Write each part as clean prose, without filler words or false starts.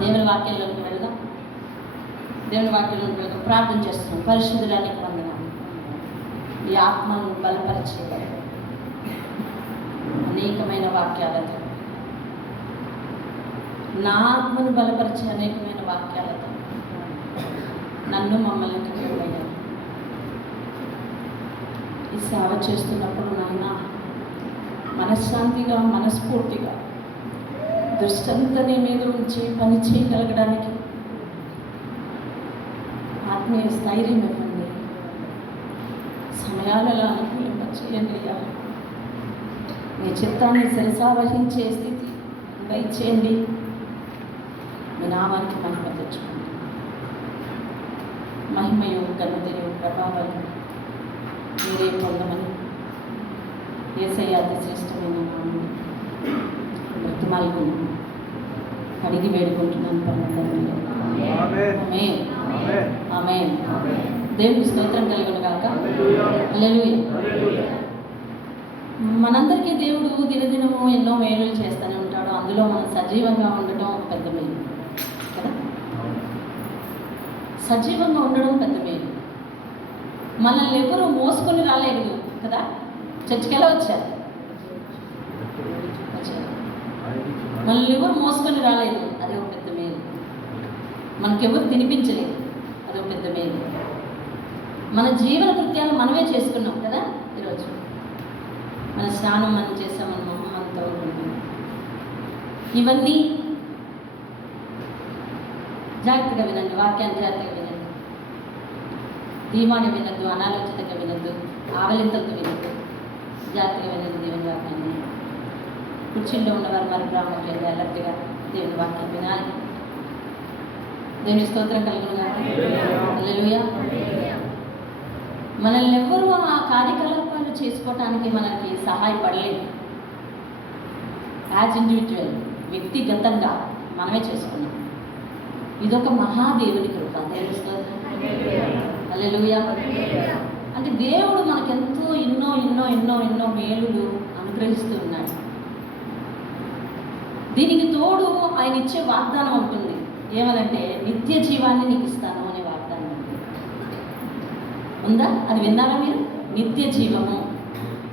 దేవుని వాక్యంలోకి వెళ్దాం. దేవుని వాక్యంలోకి వెళ్దాం. ప్రార్థన చేస్తున్నాం. పరిశుద్ధుడానికి వందనాలు. ఈ ఆత్మను బలపరిచే అనేకమైన వాక్యాలతో, నా ఆత్మను బలపరిచే అనేకమైన వాక్యాలతో నన్ను మమ్మల్ని కట్టుబడ్డారు. ఈ సేవ చేస్తున్నప్పుడు నాయన మనశ్శాంతిగా, మనస్ఫూర్తిగా దృష్టంతని మీద ఉంచి పని చేయగలగడానికి ఆత్మీయ స్థైర్యం ఇవ్వండి. సమయాలలో అనుకూలింపచేయండి అయ్యా. మీ చిత్తాన్ని శిరసావహించే స్థితి దయచేయండి. మీ నామానికి మహిమ తెచ్చుకోండి. మహిమయు ఘనతయు ప్రభావాలు మీరే పొందమని యేసయ్య అతి శ్రేష్టమైన నామములో బ్రతిమాలుకు అడిగి వేడుకుంటున్నాను. పరమతండ్రి ఆమేన్. ఆమేన్. దేవునికి స్తోత్రం కలుగును గాక. హల్లెలూయా. మనందరికీ దేవుడు దినదినము ఎన్నో మేలులు చేస్తూనే ఉంటాడు. అందులో మనం సజీవంగా ఉండటం ఒక పెద్ద మేలు కదా. సజీవంగా ఉండడం పెద్ద మేలు. మనల్ని ఎవరు మోసుకొని రాలేదు కదా. చర్చికి ఎలా వచ్చారు? మనల్ని ఎవరు మోసుకొని రాలేదు, అదే ఒక పెద్ద మేలు. మనకెవరు తినిపించలేదు, అదొక పెద్ద మేలు. మన జీవన కృత్యాలు మనమే చేసుకున్నాం కదా. ఈరోజు మన స్నానం మనం చేసాం, మన మొహం మనతో ఉంటుంది. ఇవన్నీ జాగ్రత్తగా వినండి. వాక్యాన్ని జాగ్రత్తగా వినండి. ధీమాని వినద్దు, అనాలోచితంగా వినద్దు, ఆవలింతలతో వినద్దు. జాగ్రత్తగా వినండి దేవుని వాక్యాన్ని. కుర్చీల్లో ఉన్నవారు మరి బ్రాహ్మణులు అలర్ట్గా దేవుని వాక్యం వినాలి. దేవుని స్తోత్రం కలుగును గాక. హల్లెలూయా. మనల్ని ఎవ్వరూ ఆ కార్యకలాపాలు చేసుకోవటానికి మనకి సహాయపడలేదు. యాజ్ ఇండివిజువల్, వ్యక్తిగతంగా మనమే చేసుకున్నాం. ఇదొక మహాదేవుని కృప. దేవుని స్తోత్రం. హల్లెలూయా. అంటే దేవుడు మనకెంతో ఎన్నో ఎన్నో ఎన్నో ఎన్నో మేలులు అనుగ్రహిస్తూ ఉన్నాడు. దీనికి తోడు ఆయన ఇచ్చే వాగ్దానం ఉంటుంది. ఏమనంటే నిత్య జీవాన్ని నీకు ఇస్తాను అనే వాగ్దానం ఉందా? అది విన్నారా మీరు? నిత్య జీవము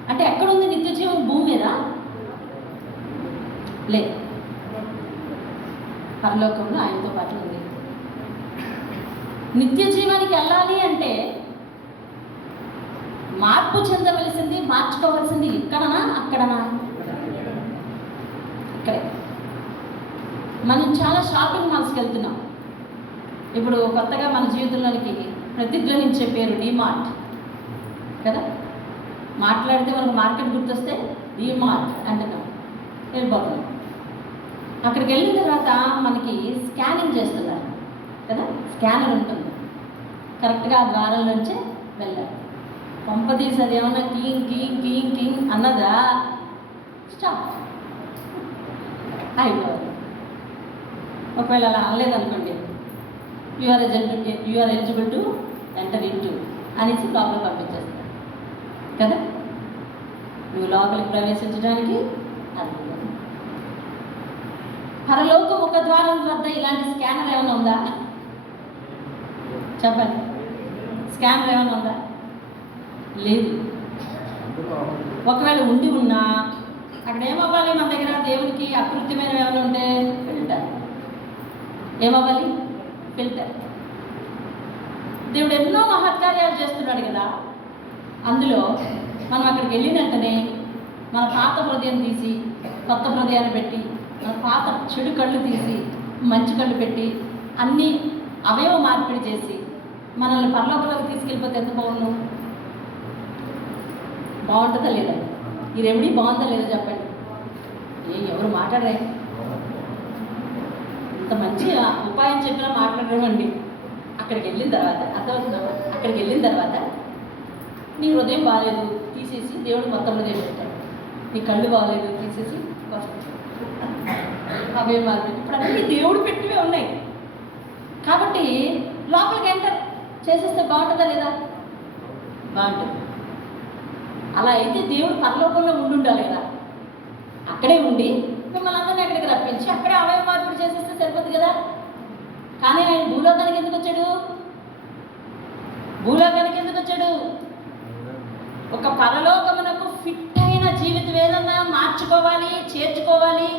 అంటే ఎక్కడుంది నిత్య జీవం? భూమి మీద లేదు, పరలోకంలో ఆయనతో పాటు ఉంది. నిత్య జీవానికి వెళ్ళాలి అంటే మార్పు చెందవలసింది, మార్చుకోవాల్సింది ఇక్కడనా అక్కడనా? ఇక్కడే. మనం చాలా షాపింగ్ మాల్స్కి వెళ్తున్నాం. ఇప్పుడు కొత్తగా మన జీవితంలోనికి ప్రతిధ్వనించే పేరు డీమార్ట్ కదా. మాట్లాడితే మనకు మార్కెట్ గుర్తొస్తే డీమార్ట్ అంటున్నాం, వెళ్ళిపోతున్నాం. అక్కడికి వెళ్ళిన తర్వాత మనకి స్కానింగ్ చేస్తున్నారు కదా. స్కానర్ ఉంటుంది, కరెక్ట్గా ఆ ద్వారం నుంచే వెళ్ళాలి. పంపదీసి అది ఏమన్నా కీంగ్ కీంగ్ కీంగ్ కీంగ్ అన్నదా, స్టాప్ అయిపోవాలి. ఒకవేళ అలా అనలేదనుకోండి, you are eligible to enter into అనేసి లోపల పంపించేస్తారు కదా. నువ్వు లోపలికి ప్రవేశించడానికి అనుకుంటాను. పరలోకం ఒక ద్వారం వద్ద ఇలాంటి స్కానర్ ఏమైనా ఉందా? చెప్పండి. స్కానర్ ఏమైనా ఉందా? లేదు. ఒకవేళ ఉండి ఉన్నా అక్కడ ఏమవ్వాలి? మన దగ్గర దేవునికి అకృత్యమైనవి ఏమైనా ఉంటే ఫిల్టర్. ఏమవ్వాలి? ఫిల్టర్. దేవుడు ఎన్నో మహత్కార్యాలు చేస్తున్నాడు కదా. అందులో మనం అక్కడికి వెళ్ళిన వెంటనే మన పాత హృదయం తీసి కొత్త హృదయాన్ని పెట్టి, మన పాత చెడు కళ్ళు తీసి మంచి కళ్ళు పెట్టి అన్నీ అవయవ మార్పిడి చేసి మనల్ని పరలోకంలోకి తీసుకెళ్ళిపోతే ఎంత బాగుండు? బాగుంటుందా లేదా? ఈ రెమెడీ బాగుందా లేదా చెప్పండి. ఎవరు మాట్లాడరే? ఇంత మంచి ఉపాయం చెప్పినా మాట్లాడరేమండి. అక్కడికి వెళ్ళిన తర్వాత అర్థమవుతుందా? అక్కడికి వెళ్ళిన తర్వాత నీ హృదయం బాగాలేదు తీసేసి దేవుడు మొత్తం హృదయం పెట్టాడు. నీ కళ్ళు బాగాలేదు తీసేసి అవే మార్పు. ఇప్పుడు అన్నీ దేవుడు పెట్టివే ఉన్నాయి కాబట్టి లోపలికి ఎంటర్ చేసేస్తే బాగుంటుందా లేదా? బాగుంటుంది. అలా అయితే దేవుడు పరలోకంలో ఉండాలి కదా. అక్కడే ఉండి మిమ్మల్ని అందరినీ అక్కడికి రప్పించి అక్కడే అవయవ మార్పిడి చేసేస్తే సరిపోతుంది కదా. కానీ ఆయన భూలోకానికి ఎందుకు వచ్చాడు? భూలోకానికి ఎందుకు వచ్చాడు? ఒక పరలోకమునకు ఫిట్ అయిన జీవితం ఏదన్నా మార్చుకోవాలి, చేర్చుకోవాలి,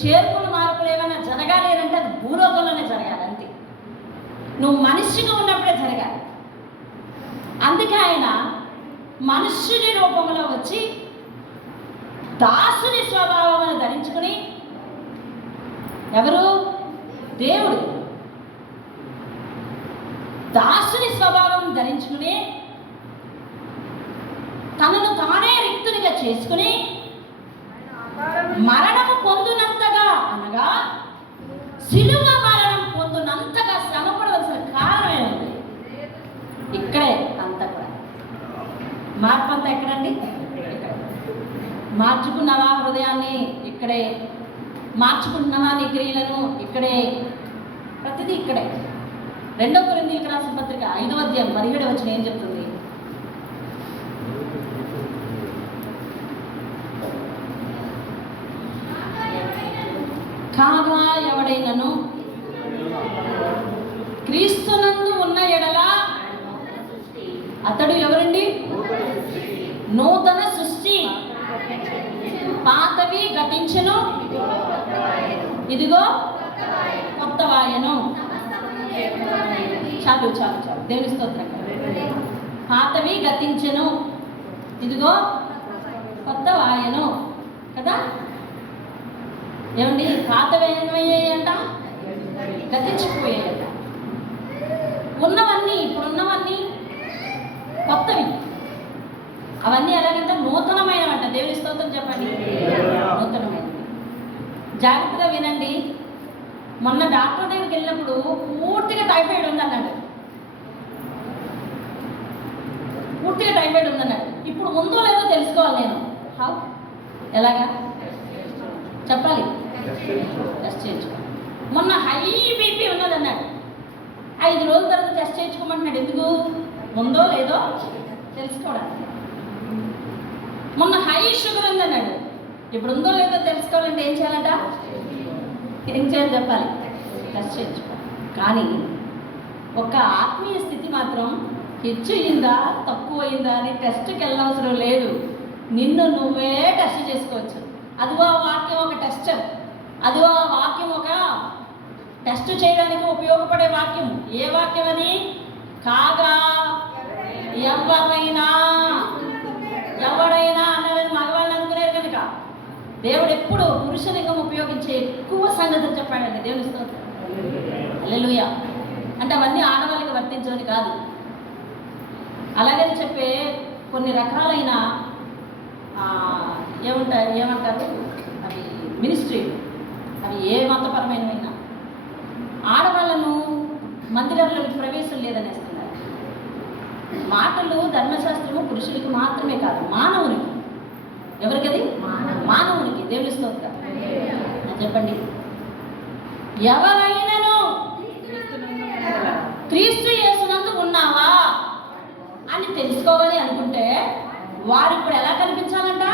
చేర్పులు మార్పులు ఏమైనా జరగాలి అంటే అది భూలోకంలోనే జరగాలి. అంతే, నువ్వు మనిషిగా ఉన్నప్పుడే జరగాలి. అందుకే ఆయన మనుష్యుని రూపంలో వచ్చి దాసుని స్వభావమును ధరించుకుని, ఎవరు? దేవుడు దాసుని స్వభావం ధరించుకుని తనను తానే రిక్తునిగా చేసుకుని మరణము పొందునంతగా, అనగా శిలువ మరణం పొందునంతగా శ్రమపడవలసిన కారణమే ఉంది. ఇక్కడే అంతా కూడా మార్పు అంతా ఎక్కడండి? మార్చుకున్నావా హృదయాన్ని? ఇక్కడే. మార్చుకుంటున్నావా నీ క్రియలను? ఇక్కడే. ప్రతిదీ ఇక్కడే. 2 కొరింథీయులకు రాసిన పత్రిక 5వ అధ్యాయం 17వ వచనం ఏం చెప్తుంది? కాగా ఎవడైనను క్రీస్తునందు ఉన్న ఎడల అతడు ఎవరండి? నూతన సృష్టి, పాతవి గతించెను, ఇదిగో కొత్తవాయను. చాలు చాలు చాలు, దేవుని స్తోత్రం. పాతవి గతించెను, ఇదిగో కొత్తవాయను కదా. ఏమండి? పాతవి ఏమయ్యాయంట? గతించిపోయాయంట. ఉన్నవన్నీ, ఇప్పుడున్నవన్నీ కొత్తవి. అవన్నీ ఎలాగంటే నూతనమైనవంట. దేవుని స్తోత్రం చెప్పండి. నూతనమైనవి. జాగ్రత్తగా వినండి. మొన్న డాక్టర్ దగ్గరికి వెళ్ళినప్పుడు పూర్తిగా టైఫాయిడ్ ఉందన్నాడు. పూర్తిగా టైఫాయిడ్ ఉందన్నాడు. ఇప్పుడు ఉందో లేదో తెలుసుకోవాలి నేను. హౌ? ఎలాగా చెప్పాలి? టెస్ట్ చేయించుకోవాలి. మొన్న హై బీపీ ఉన్నదన్నాడు. 5 రోజుల తర్వాత టెస్ట్ చేయించుకోమంటున్నాడు. ఎందుకు? ఉందో లేదో తెలుసుకోవడానికి. మొన్న హై షుగర్ ఉందన్నాడు. ఇప్పుడు ఉందో లేదో తెలుసుకోవాలంటే ఏం చేయాలంట? ఏం చేయాలి చెప్పాలి? టెస్ట్ చేయించుకోవాలి. కానీ ఒక ఆత్మీయ స్థితి మాత్రం హెచ్చు అయిందా తక్కువ అయిందా అని టెస్ట్కి వెళ్ళవసరం లేదు. నిన్ను నువ్వే టెస్ట్ చేసుకోవచ్చు. అదిగో వాక్యం ఒక టెస్టర్. అదిగో వాక్యం ఒక టెస్ట్ చేయడానికి ఉపయోగపడే వాక్యం. ఏ వాక్యం అది? కాగా ఎవరైనా అన్నదని మగవాళ్ళు అనుకునేది కనుక దేవుడు ఎప్పుడు పురుషలింగం ఉపయోగించే ఎక్కువ సంగతులు చెప్పాడండి. దేవుని స్తోత్రం. హల్లెలూయా. అంటే అవన్నీ ఆడవాళ్ళకి వర్తించవని కాదు. అలాగని చెప్పే కొన్ని రకాలైన ఏమంటారు అవి మినిస్ట్రీ, అవి ఏ మతపరమైనవైనా ఆడవాళ్ళను మందిరంలోకి ప్రవేశం లేదనేస్తున్నారు. మాటలు ధర్మశాస్త్రము పురుషులకి మాత్రమే కాదు, మానవునికి. ఎవరికది? మానవునికి. దేవుని స్తోత్రం. చెప్పండి. ఎవరైనాను క్రీస్తు యేసునందు ఉన్నావా అని తెలుసుకోవాలి అనుకుంటే వారు ఇప్పుడు ఎలా కనిపించాలంట?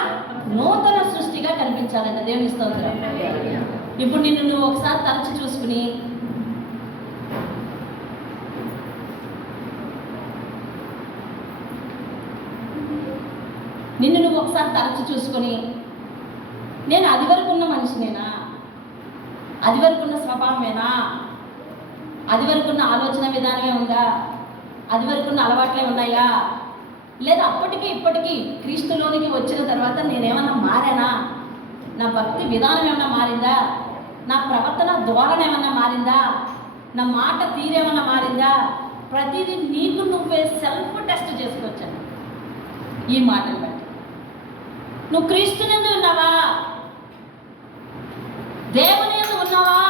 నూతన సృష్టిగా కనిపించాలంట. దేవుని స్తోత్రం. ఇప్పుడు నిన్ను నువ్వు ఒకసారి తరచి చూసుకుని నేను అది వరకు ఉన్న మనిషినేనా? అది వరకు ఉన్న స్వభావమేనా? అది వరకు ఉన్న ఆలోచన విధానమే ఉందా? అది వరకు ఉన్న అలవాట్లే ఉన్నాయా? లేదా అప్పటికి ఇప్పటికీ క్రీస్తులోనికి వచ్చిన తర్వాత నేనేమన్నా మారానా? నా భక్తి విధానం ఏమన్నా మారిందా? నా ప్రవర్తన ధోరణి ఏమన్నా మారిందా? నా మాట తీరేమన్నా మారిందా? ప్రతిదీ నీకు నువ్వే సెల్ఫ్ టెస్ట్ చేసుకోవచ్చండి. ఈ మాటలు బట్టి నువ్వు క్రీస్తునందు ఉన్నావా? దేవుని యందు ఉన్నావా?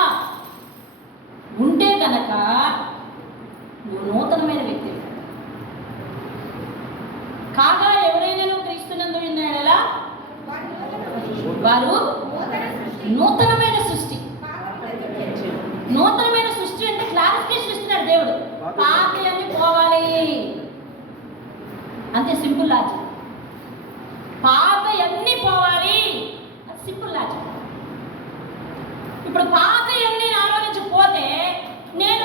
ఉంటే కనుక నువ్వు నూతనమైన వ్యక్తి. కాగా ఎవరైనా క్రీస్తునందు ఉన్నాడలా వారు నూతనమైన సృష్టి. నూతనమైన సృష్టి అంటే క్లారిఫికేషన్ ఇస్తున్నాడు దేవుడు. పాతయన్ని పోవాలి, అంతే. Simple logic. పాతయన్ని పోవాలి, అది సింపుల్ లాజిక్. ఇప్పుడు పాతయన్ని నాలో నుంచి పోతే నేను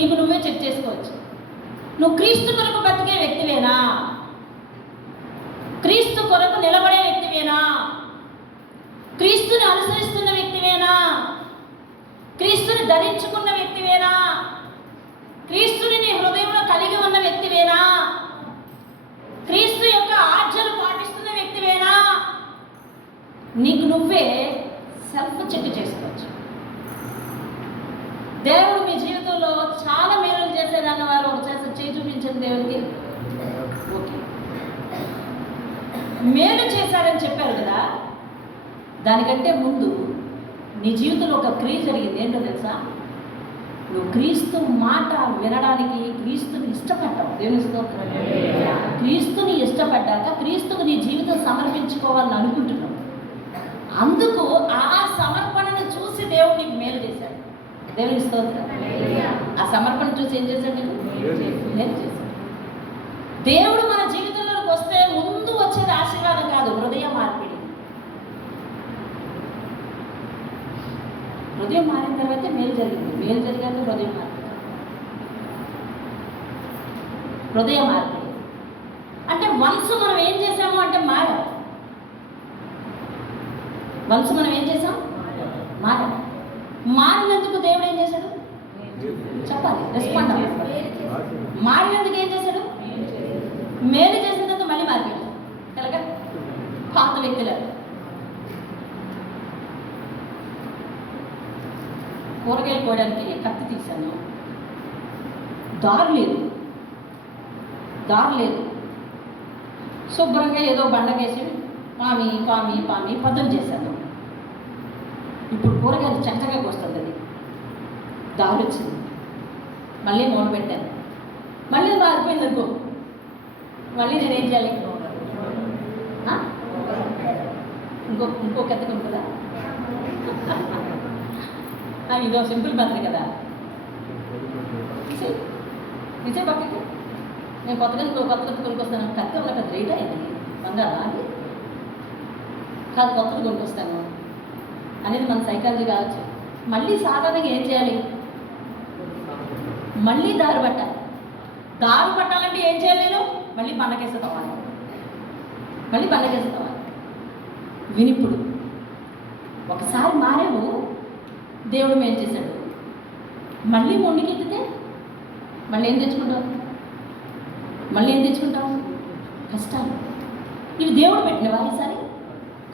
నీకు నువ్వే చెక్ చేసుకోవచ్చు. నువ్వు క్రీస్తు కొరకు బతికే వ్యక్తివేనా? క్రీస్తు కొరకు నిలబడే వ్యక్తివేనా? క్రీస్తుని అనుసరిస్తున్న వ్యక్తివేనా? క్రీస్తుని ధరించుకున్న వ్యక్తివేనా? క్రీస్తుని నీ హృదయంలో కలిగి ఉన్న వ్యక్తివేనా? క్రీస్తు యొక్క ఆజ్ఞలు పాటిస్తున్న వ్యక్తివేనా? నీకు నువ్వే సెల్ఫ్ చెక్ చేసుకోవచ్చు. దేవుడు మీ జీవితంలో చాలా మేలులు చేశాడన్న వారు ఒకసారి చేయి చూపించండి దేవుడికి. ఓకే, మేలు చేశాడని చెప్పారు కదా, దానికంటే ముందు నీ జీవితంలో ఒక క్రియ జరిగింది. ఏంటో తెలుసా? నువ్వు క్రీస్తు మాట వినడానికి క్రీస్తుని ఇష్టపడ్డావు. దేవుని స్తోత్రం. క్రీస్తుని ఇష్టపడ్డాక క్రీస్తుకు నీ జీవితం సమర్పించుకోవాలని అనుకుంటున్నావు. అందుకు ఆ సమర్పణను చూసి దేవుడు నీకు మేలు చేశాడు. దేవుని స్తోత్రం. ఆ సమర్పణ చూసి ఏం చేశాడు? నీకు మేలు చేశాడు. దేవుడు మన జీవితంలోకి వస్తే ముందు వచ్చేది ఆశీర్వాదం కాదు, హృదయ మార్పిడి. హృదయం మారిన తర్వాత మేలు జరిగింది. మేలు జరిగాక హృదయం మార్పిడి. హృదయ మార్పిడి అంటే వన్స్ మనం ఏం చేసాము అంటే మారాం. వన్స్ మనం ఏం చేసాం? మారాం. మారినందుకు దేవుడు ఏం చేశాడు? చెప్పాలి, రెస్పాండ్ అవ్వాలి. మారినందుకు ఏం చేశాడు? మేలు చేసిన తర్వాత మళ్ళీ మారిపోయాడు. కలగా పాత వ్యక్తులు కూరగాయలు కోయడానికి కత్తి తీశాను, దారి లేదు. శుభ్రంగా ఏదో బండకేసి పామి పామి పామి పద్ధం చేశాను. ఇప్పుడు కూరగాయలు చక్కగా కోస్తుంది. అది దారి వచ్చింది, మళ్ళీ మూడ పెట్టాను, మళ్ళీ మారిపోయింది అనుకో. మళ్ళీ నేనేం చేయాలి? ఇంకో కత్తి ఉంటుందా? ఇదో సింపుల్ మెథడ్ కదా. నిజే పక్కకి నేను కొత్త కత్తి కొనుక్కొస్తాను. కత్తి ఒక పెద్ద రేట్ అయింది, బంగారా అది కాదు, కొత్తది కొనుక్కొస్తాను అనేది మన సైకాలజీ కావచ్చు. మళ్ళీ సాధారణంగా ఏం చేయాలి? మళ్ళీ దారి పట్టాలి. దారి పట్టాలంటే ఏం చేయాలి? నేను మళ్ళీ బండకేస్తావాలి. వినిప్పుడు ఒకసారి మారేవు, దేవుడు మేలు చేశాడు. మళ్ళీ మొండికెత్తితే మళ్ళీ ఏం తెచ్చుకుంటావు? కష్టాలు. ఇవి దేవుడు పెట్టినవా ఈసారి?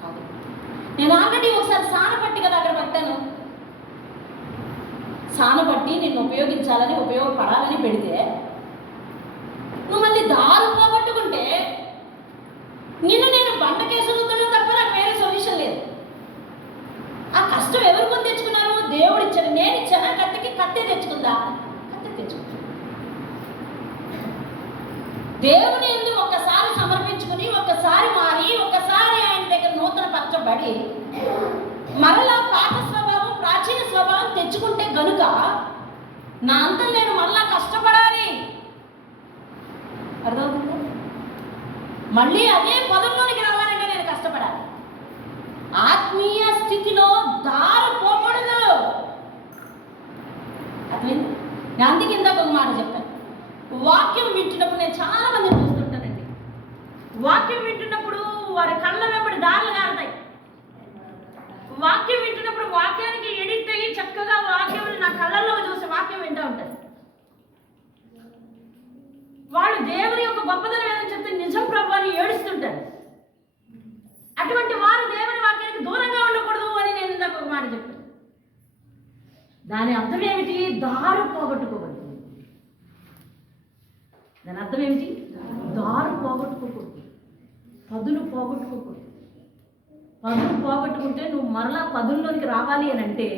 కాదు. నేను ఆల్రెడీ ఒకసారి సానపట్టి కదా అక్కడ పెట్టాను. సానపట్టి నిన్ను ఉపయోగపడాలని పెడితే నువ్వు మళ్ళీ దారు పోగొట్టుకుంటే నిన్ను నేను బండకేసుకుతున్నాను తప్ప నాకు వేరే సొల్యూషన్ లేదు. ఆ కష్టం ఎవరు కొని తెచ్చుకున్నారు? దేవుడు ఇచ్చాడు. నేను ఇచ్చానా? కత్తి తెచ్చుకుందా? కత్తి తెచ్చుకుంటా. దేవుని ఎందుకు ఒక్కసారి సమర్పించుకుని, ఒక్కసారి మారి, ఒక్కసారి ఆయన దగ్గర నూతన పరచబడి మరలా పాత స్వభావం, ప్రాచీన స్వభావం తెచ్చుకుంటే గనుక నా అంతా నేను మళ్ళా కష్టపడాలి. అర్థమవుతుంది? మళ్ళీ అదే పదంలోనికి రావాలంటే నేను కష్టపడాలి. ఆత్మీయ స్థితిలో దారి పోకూడదు. అర్థమైంది? నేను అందుకే ఇందాక ఒక మాట చెప్పాను. వాక్యం వింటున్నప్పుడు నేను చాలా మందిని చూస్తుంటానండి. వాక్యం వింటున్నప్పుడు వారి కళ్ళ వెంబడి దారులు కారుతాయి. వాక్యం వింటున్నప్పుడు వాక్యానికి ఎడిక్ట్ అయ్యి చక్కగా వాక్యం నా కళ్ళల్లో చూసి వాక్యం వింటూ ఉంటారు. వాళ్ళు దేవుని యొక్క గొప్పదనం ఏదని చెప్తే నిజం ప్రభు అని ఏడుస్తుంటారు. అటువంటి వారు దేవుని వాక్యానికి దూరంగా ఉండకూడదు అని నేను ఇందాక ఒక మాట చెప్పాను. దాని అర్థం ఏమిటి? దారు పోగొట్టుకోకూడదు. దాని అర్థం ఏమిటి? దారు పోగొట్టుకోకూడదు, పదులు పోగొట్టుకోకూడదు. పదులు పోగొట్టుకుంటే నువ్వు మరలా పదుల్లోనికి రావాలి అని అంటే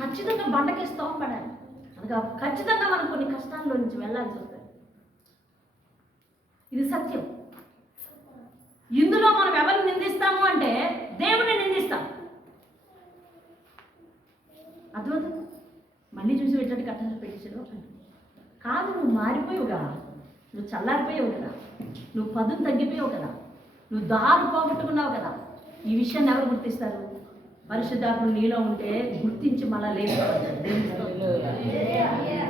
ఖచ్చితంగా బండకి స్తోమం పడాలి. అందుకే ఖచ్చితంగా మనం కొన్ని కష్టాల్లో నుంచి వెళ్ళాల్సి వస్తుంది. ఇది సత్యం. ఇందులో మనం ఎవరిని నిందిస్తాము అంటే దేవుడిని నిందిస్తాం. అర్థమవుతుంది? మళ్ళీ చూసి వచ్చేటి కట్టలు పెట్టేసాడు కాదు. నువ్వు మారిపోయావు కదా, నువ్వు చల్లారిపోయావు కదా, నువ్వు పదును తగ్గిపోయావు కదా, నువ్వు దారి పోగొట్టుకున్నావు కదా. ఈ విషయాన్ని ఎవరు గుర్తిస్తారు? పరిశుద్ధాత్మ నీలో ఉంటే గుర్తించి మళ్ళా లేదు.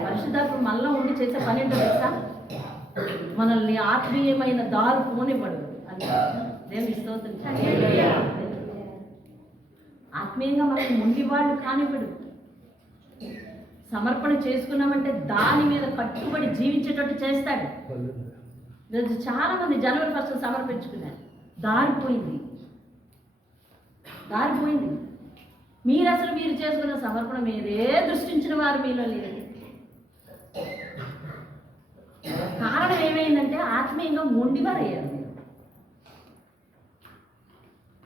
పరిశుద్ధాత్మ మనలో ఉండి చేసే పని ఏంటో తెలుసా? మనల్ని ఆత్మీయమైన దారి పోనివ్వడు అని దేవుని స్తోత్రం. ఆత్మీయంగా మనల్ని ముండివాళ్ళు కానివ్వడు. సమర్పణ చేసుకున్నామంటే దాని మీద కట్టుబడి జీవించేటట్టు చేస్తాడు. ఈరోజు చాలా మంది జనవరి 1 సమర్పించుకున్నారు, దారిపోయింది. మీరు చేసుకున్న సమర్పణ మీదే దృష్టించిన వారు మీలో లేదు. కారణం ఏమైందంటే ఆత్మీయంగా మొండివారు అయ్యారు. మీరు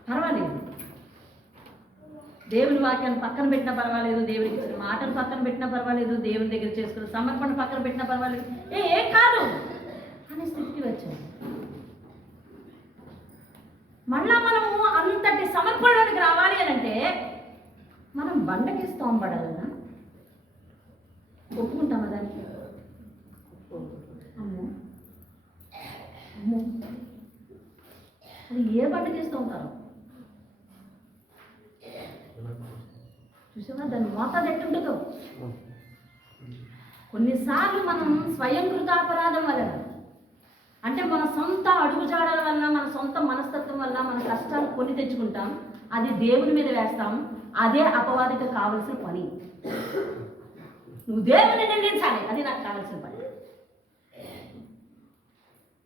పర్వాలేదు, దేవుని వాక్యాన్ని పక్కన పెట్టినా పర్వాలేదు, దేవుడికి ఇచ్చిన మాటలు పక్కన పెట్టినా పర్వాలేదు, దేవుని దగ్గర చేసుకున్న సమర్పణ పక్కన పెట్టినా పర్వాలేదు, ఏం కాదు అనే స్థితికి వచ్చాం. మళ్ళా మనము అంతటి సమర్పణలోనికి రావాలి అని అంటే మనం బండకి స్తోంపడాలన్నా ఒప్పుకుంటామా దానికి? అమ్మో అది ఏ బండకి ఇస్తూ ఉంటారు చూసావా? దాని మోతాదు ఎట్టుంటుందో. కొన్నిసార్లు మనం స్వయం కృతాపరాధం వలన, అంటే మన సొంత అడుగుజాడల వల్ల, మన సొంత మనస్తత్వం వల్ల మన కష్టాలు కొని తెచ్చుకుంటాం. అది దేవుని మీద వేస్తాం. అదే అపవాదికి కావలసిన పని. నువ్వు దేవుని నిందించాలి, అది నాకు కావలసిన పని.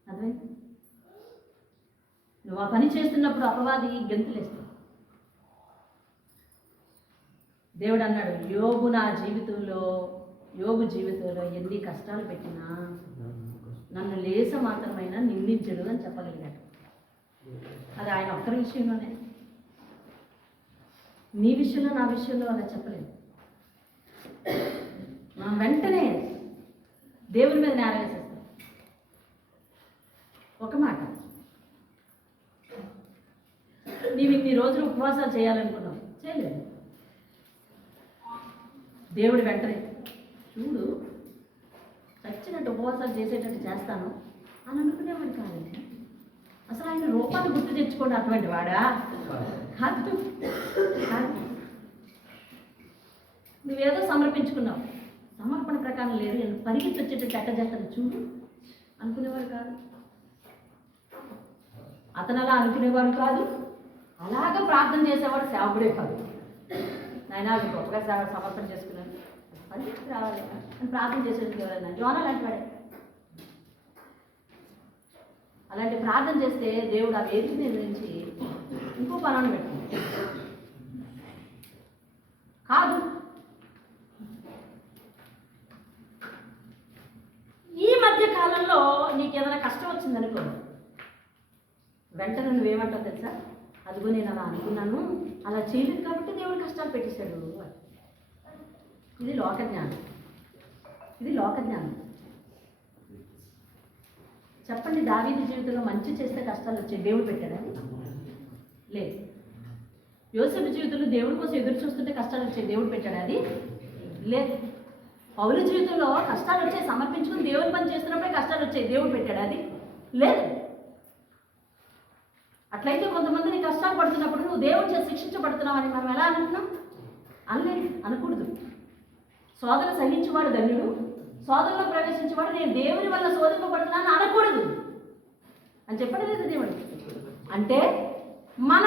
అదే నువ్వు ఆ పని చేస్తున్నప్పుడు అపవాది గెంతులేస్తావు. దేవుడు అన్నాడు, యోగు జీవితంలో ఎన్ని కష్టాలు పెట్టినా నన్ను లేస మాత్రమైనా నిందించడు అని చెప్పగలిగాడు. అది ఆయన ఒక్కరి విషయంలోనే. నీ విషయంలో, నా విషయంలో అలా చెప్పలేదు. మనం వెంటనే దేవుని మీద నేరం వేసేస్తాం. ఒక మాట, నీవు ఇన్ని రోజులు ఉపవాసాలు చేయాలనుకున్నావు, చేయలేదు. దేవుడు వెంటనే చూడు చచ్చినట్టు ఉపవాసాలు చేసేటట్టు చేస్తాను అని అనుకునేవాడు కాదండి. అసలు ఆయన రూపాన్ని గుర్తు తెచ్చుకోండి, అటువంటి వాడా కాదు. నువ్వేదో సమర్పించుకున్నావు, సమర్పణ ప్రకారం లేదు, నేను పరిగెత్తి వచ్చేటట్టు ఎట్ట చేస్తాను చూడు అనుకునేవాడు కాదు. అతను అలా అనుకునేవాడు కాదు. అలాగ ప్రార్థన చేసేవాడు సేవకుడే కాదు. నాయన గొప్పగా సమర్పణ చేసుకున్నాను, పరిగెత్తి రావాలి అని ప్రార్థన చేసేది ఎవరైనా జోనా లాంటి వాడే. అలాంటి ప్రార్థన చేస్తే దేవుడు ఆ వేదిక నుంచి ఇంకో పనాన్ని పెట్టుకుంది కాదు. ఈ మధ్య కాలంలో నీకు ఏదైనా కష్టం వచ్చిందనుకో, వెంటనే నువ్వేమంటావు తెలుసా? అదిగో నేను అలా అనుకున్నాను, అలా చేయలేదు కాబట్టి దేవుడు కష్టాలు పెట్టేశాడు. ఇది లోకజ్ఞానం. చెప్పండి, దావీదు జీవితంలో మంచి చేస్తే కష్టాలు వచ్చాయి, దేవుడు పెట్టాడని లేదు. యోసేపు జీవితంలో దేవుడి కోసం ఎదురు చూస్తుంటే కష్టాలు వచ్చాయి, దేవుడు పెట్టాడని లేదు. పౌలు జీవితంలో కష్టాలు వచ్చాయి, సమర్పించుకుని దేవుని పని చేస్తున్నప్పుడే కష్టాలు వచ్చాయి, దేవుడు పెట్టాడని లేదు. అట్లయితే కొంతమందిని కష్టాలు పడుతున్నప్పుడు నువ్వు దేవుని చేసి శిక్షించబడుతున్నావు అని మనం ఎలా అనుకున్నాం? అనకూడదు. శోధన సహించేవాడు ధన్యుడు, శోధనలో ప్రవేశించేవాడు నేను దేవుని వల్ల శోధింపబడుతున్నాను అనకూడదు అని చెప్పడం లేదు దేవుడు. అంటే మన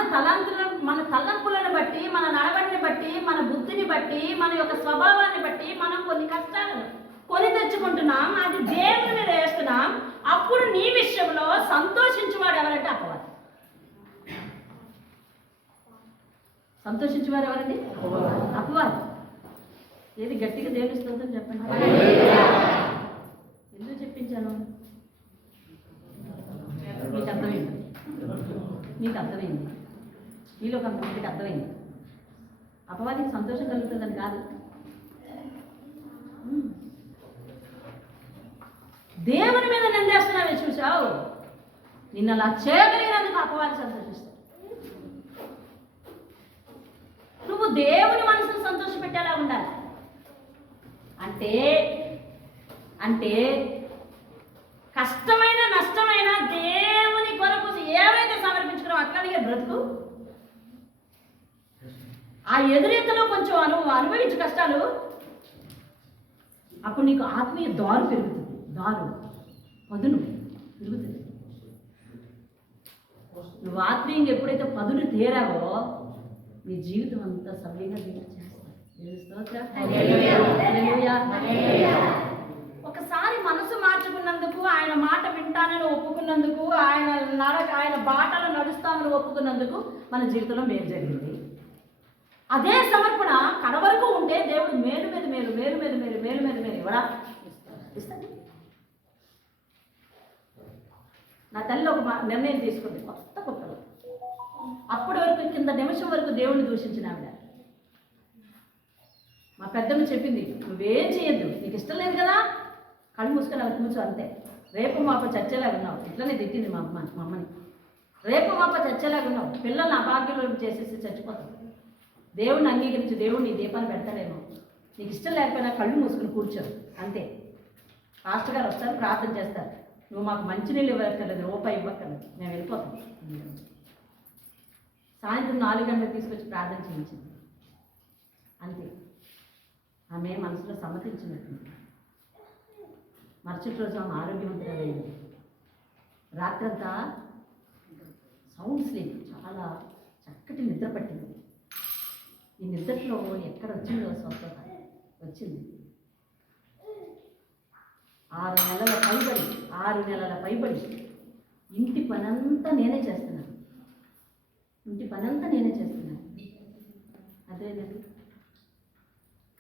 తలంపులను బట్టి, మన నడవడిని బట్టి, మన బుద్ధిని బట్టి, మన యొక్క స్వభావాన్ని బట్టి మనం కొన్ని కష్టాలను కొని తెచ్చుకుంటున్నాం. అది దేవుని మీద వేస్తున్నాం. అప్పుడు నీ విషయంలో సంతోషించేవాడు ఎవరంటే అపవాది. సంతోషించేవారు ఎవరండి? అపవాది. ఏది గట్టిగా దేవుని స్తోత్రం చెప్పండి. ఎందుకు చెప్పించాను? మీకు అర్థమైంది. మీలో కొంతమందికి అర్థమైంది. అపవాదికి సంతోషం కలుగుతుందని కాదు, దేవుని మీద నిందేస్తున్నావే చూసావు, నిన్న అలా చేయగలిగినందుకు అపవాది సంతోషిస్తావు. నువ్వు దేవుని మనసును సంతోషపెట్టేలా ఉండాలి. అంటే కష్టమైన నష్టమైన దేవుని కొరకు ఏవైతే సమర్పించుకున్నావు అట్లాగే బ్రతుకు. ఆ ఎదురెత్తలో కొంచెం అనుభవించు కష్టాలు, అప్పుడు నీకు ఆత్మీయ దారు పెరుగుతుంది. దారు పదును పెరుగుతుంది. నువ్వు ఆత్మీయంగా ఎప్పుడైతే పదును తేరావో నీ జీవితం అంతా సవ్యంగా ఒకసారి మనసు మార్చుకున్నందుకు, ఆయన మాట వింటానని ఒప్పుకున్నందుకు, ఆయన బాటలో నడుస్తామని ఒప్పుకున్నందుకు మన జీవితంలో మేలు జరిగింది. అదే సమర్పణ కడవరకు ఉంటే దేవుడు మేలు మీద మేలు, మేలు మీద మేలు, మేలు మీద మేలు ఇవ్వడా ఇస్తాడు. నా తల్లి ఒక నిర్ణయం తీసుకుంది కొత్తలో. అప్పటి వరకు కింద నిమిషం వరకు దేవుడిని దూషించిన ఆవిడ. మా పెద్దమ్మ చెప్పింది, నువ్వేం చేయొద్దు, నీకు ఇష్టం లేదు కదా, కళ్ళు మూసుకొని అవి కూర్చో అంతే. రేపు మాప చచ్చేలాగా ఉన్నావు. ఇట్లనే తిట్టింది మా అమ్మని. రేపు మాప చచ్చేలాగా ఉన్నావు, పిల్లల్ని అభాగ్యంలో చేసేసి చచ్చిపోతావు. దేవుడిని అంగీకరించి దేవుడు నీ దీపాన్ని పెడతాడేమో, నీకు ఇష్టం లేకపోయినా కళ్ళు మూసుకుని కూర్చో అంతే. పాస్టర్ గారు వస్తారు, ప్రార్థన చేస్తారు, నువ్వు మాకు మంచినీళ్ళు ఇవ్వక్కర్లేదు, రూపాయి ఇవ్వక్కర్లేదు, మేము వెళ్ళిపోతాం. సాయంత్రం 4 గంటలకు తీసుకొచ్చి ప్రార్థన చేయించింది అంతే. ఆమె మనసులో సమ్మతించినట్టుంది. మరుసటి రోజు ఆమె ఆరోగ్యవంతురాలైంది. రాత్రంతా సౌండ్ స్లీప్, చాలా చక్కటి నిద్ర పట్టింది. ఈ నిద్రలో ఎక్కడ వచ్చిందో స్వస్థత వచ్చింది. 6 నెలల పైబడి ఇంటి పనంతా నేనే చేస్తున్నాను. అదేనండి,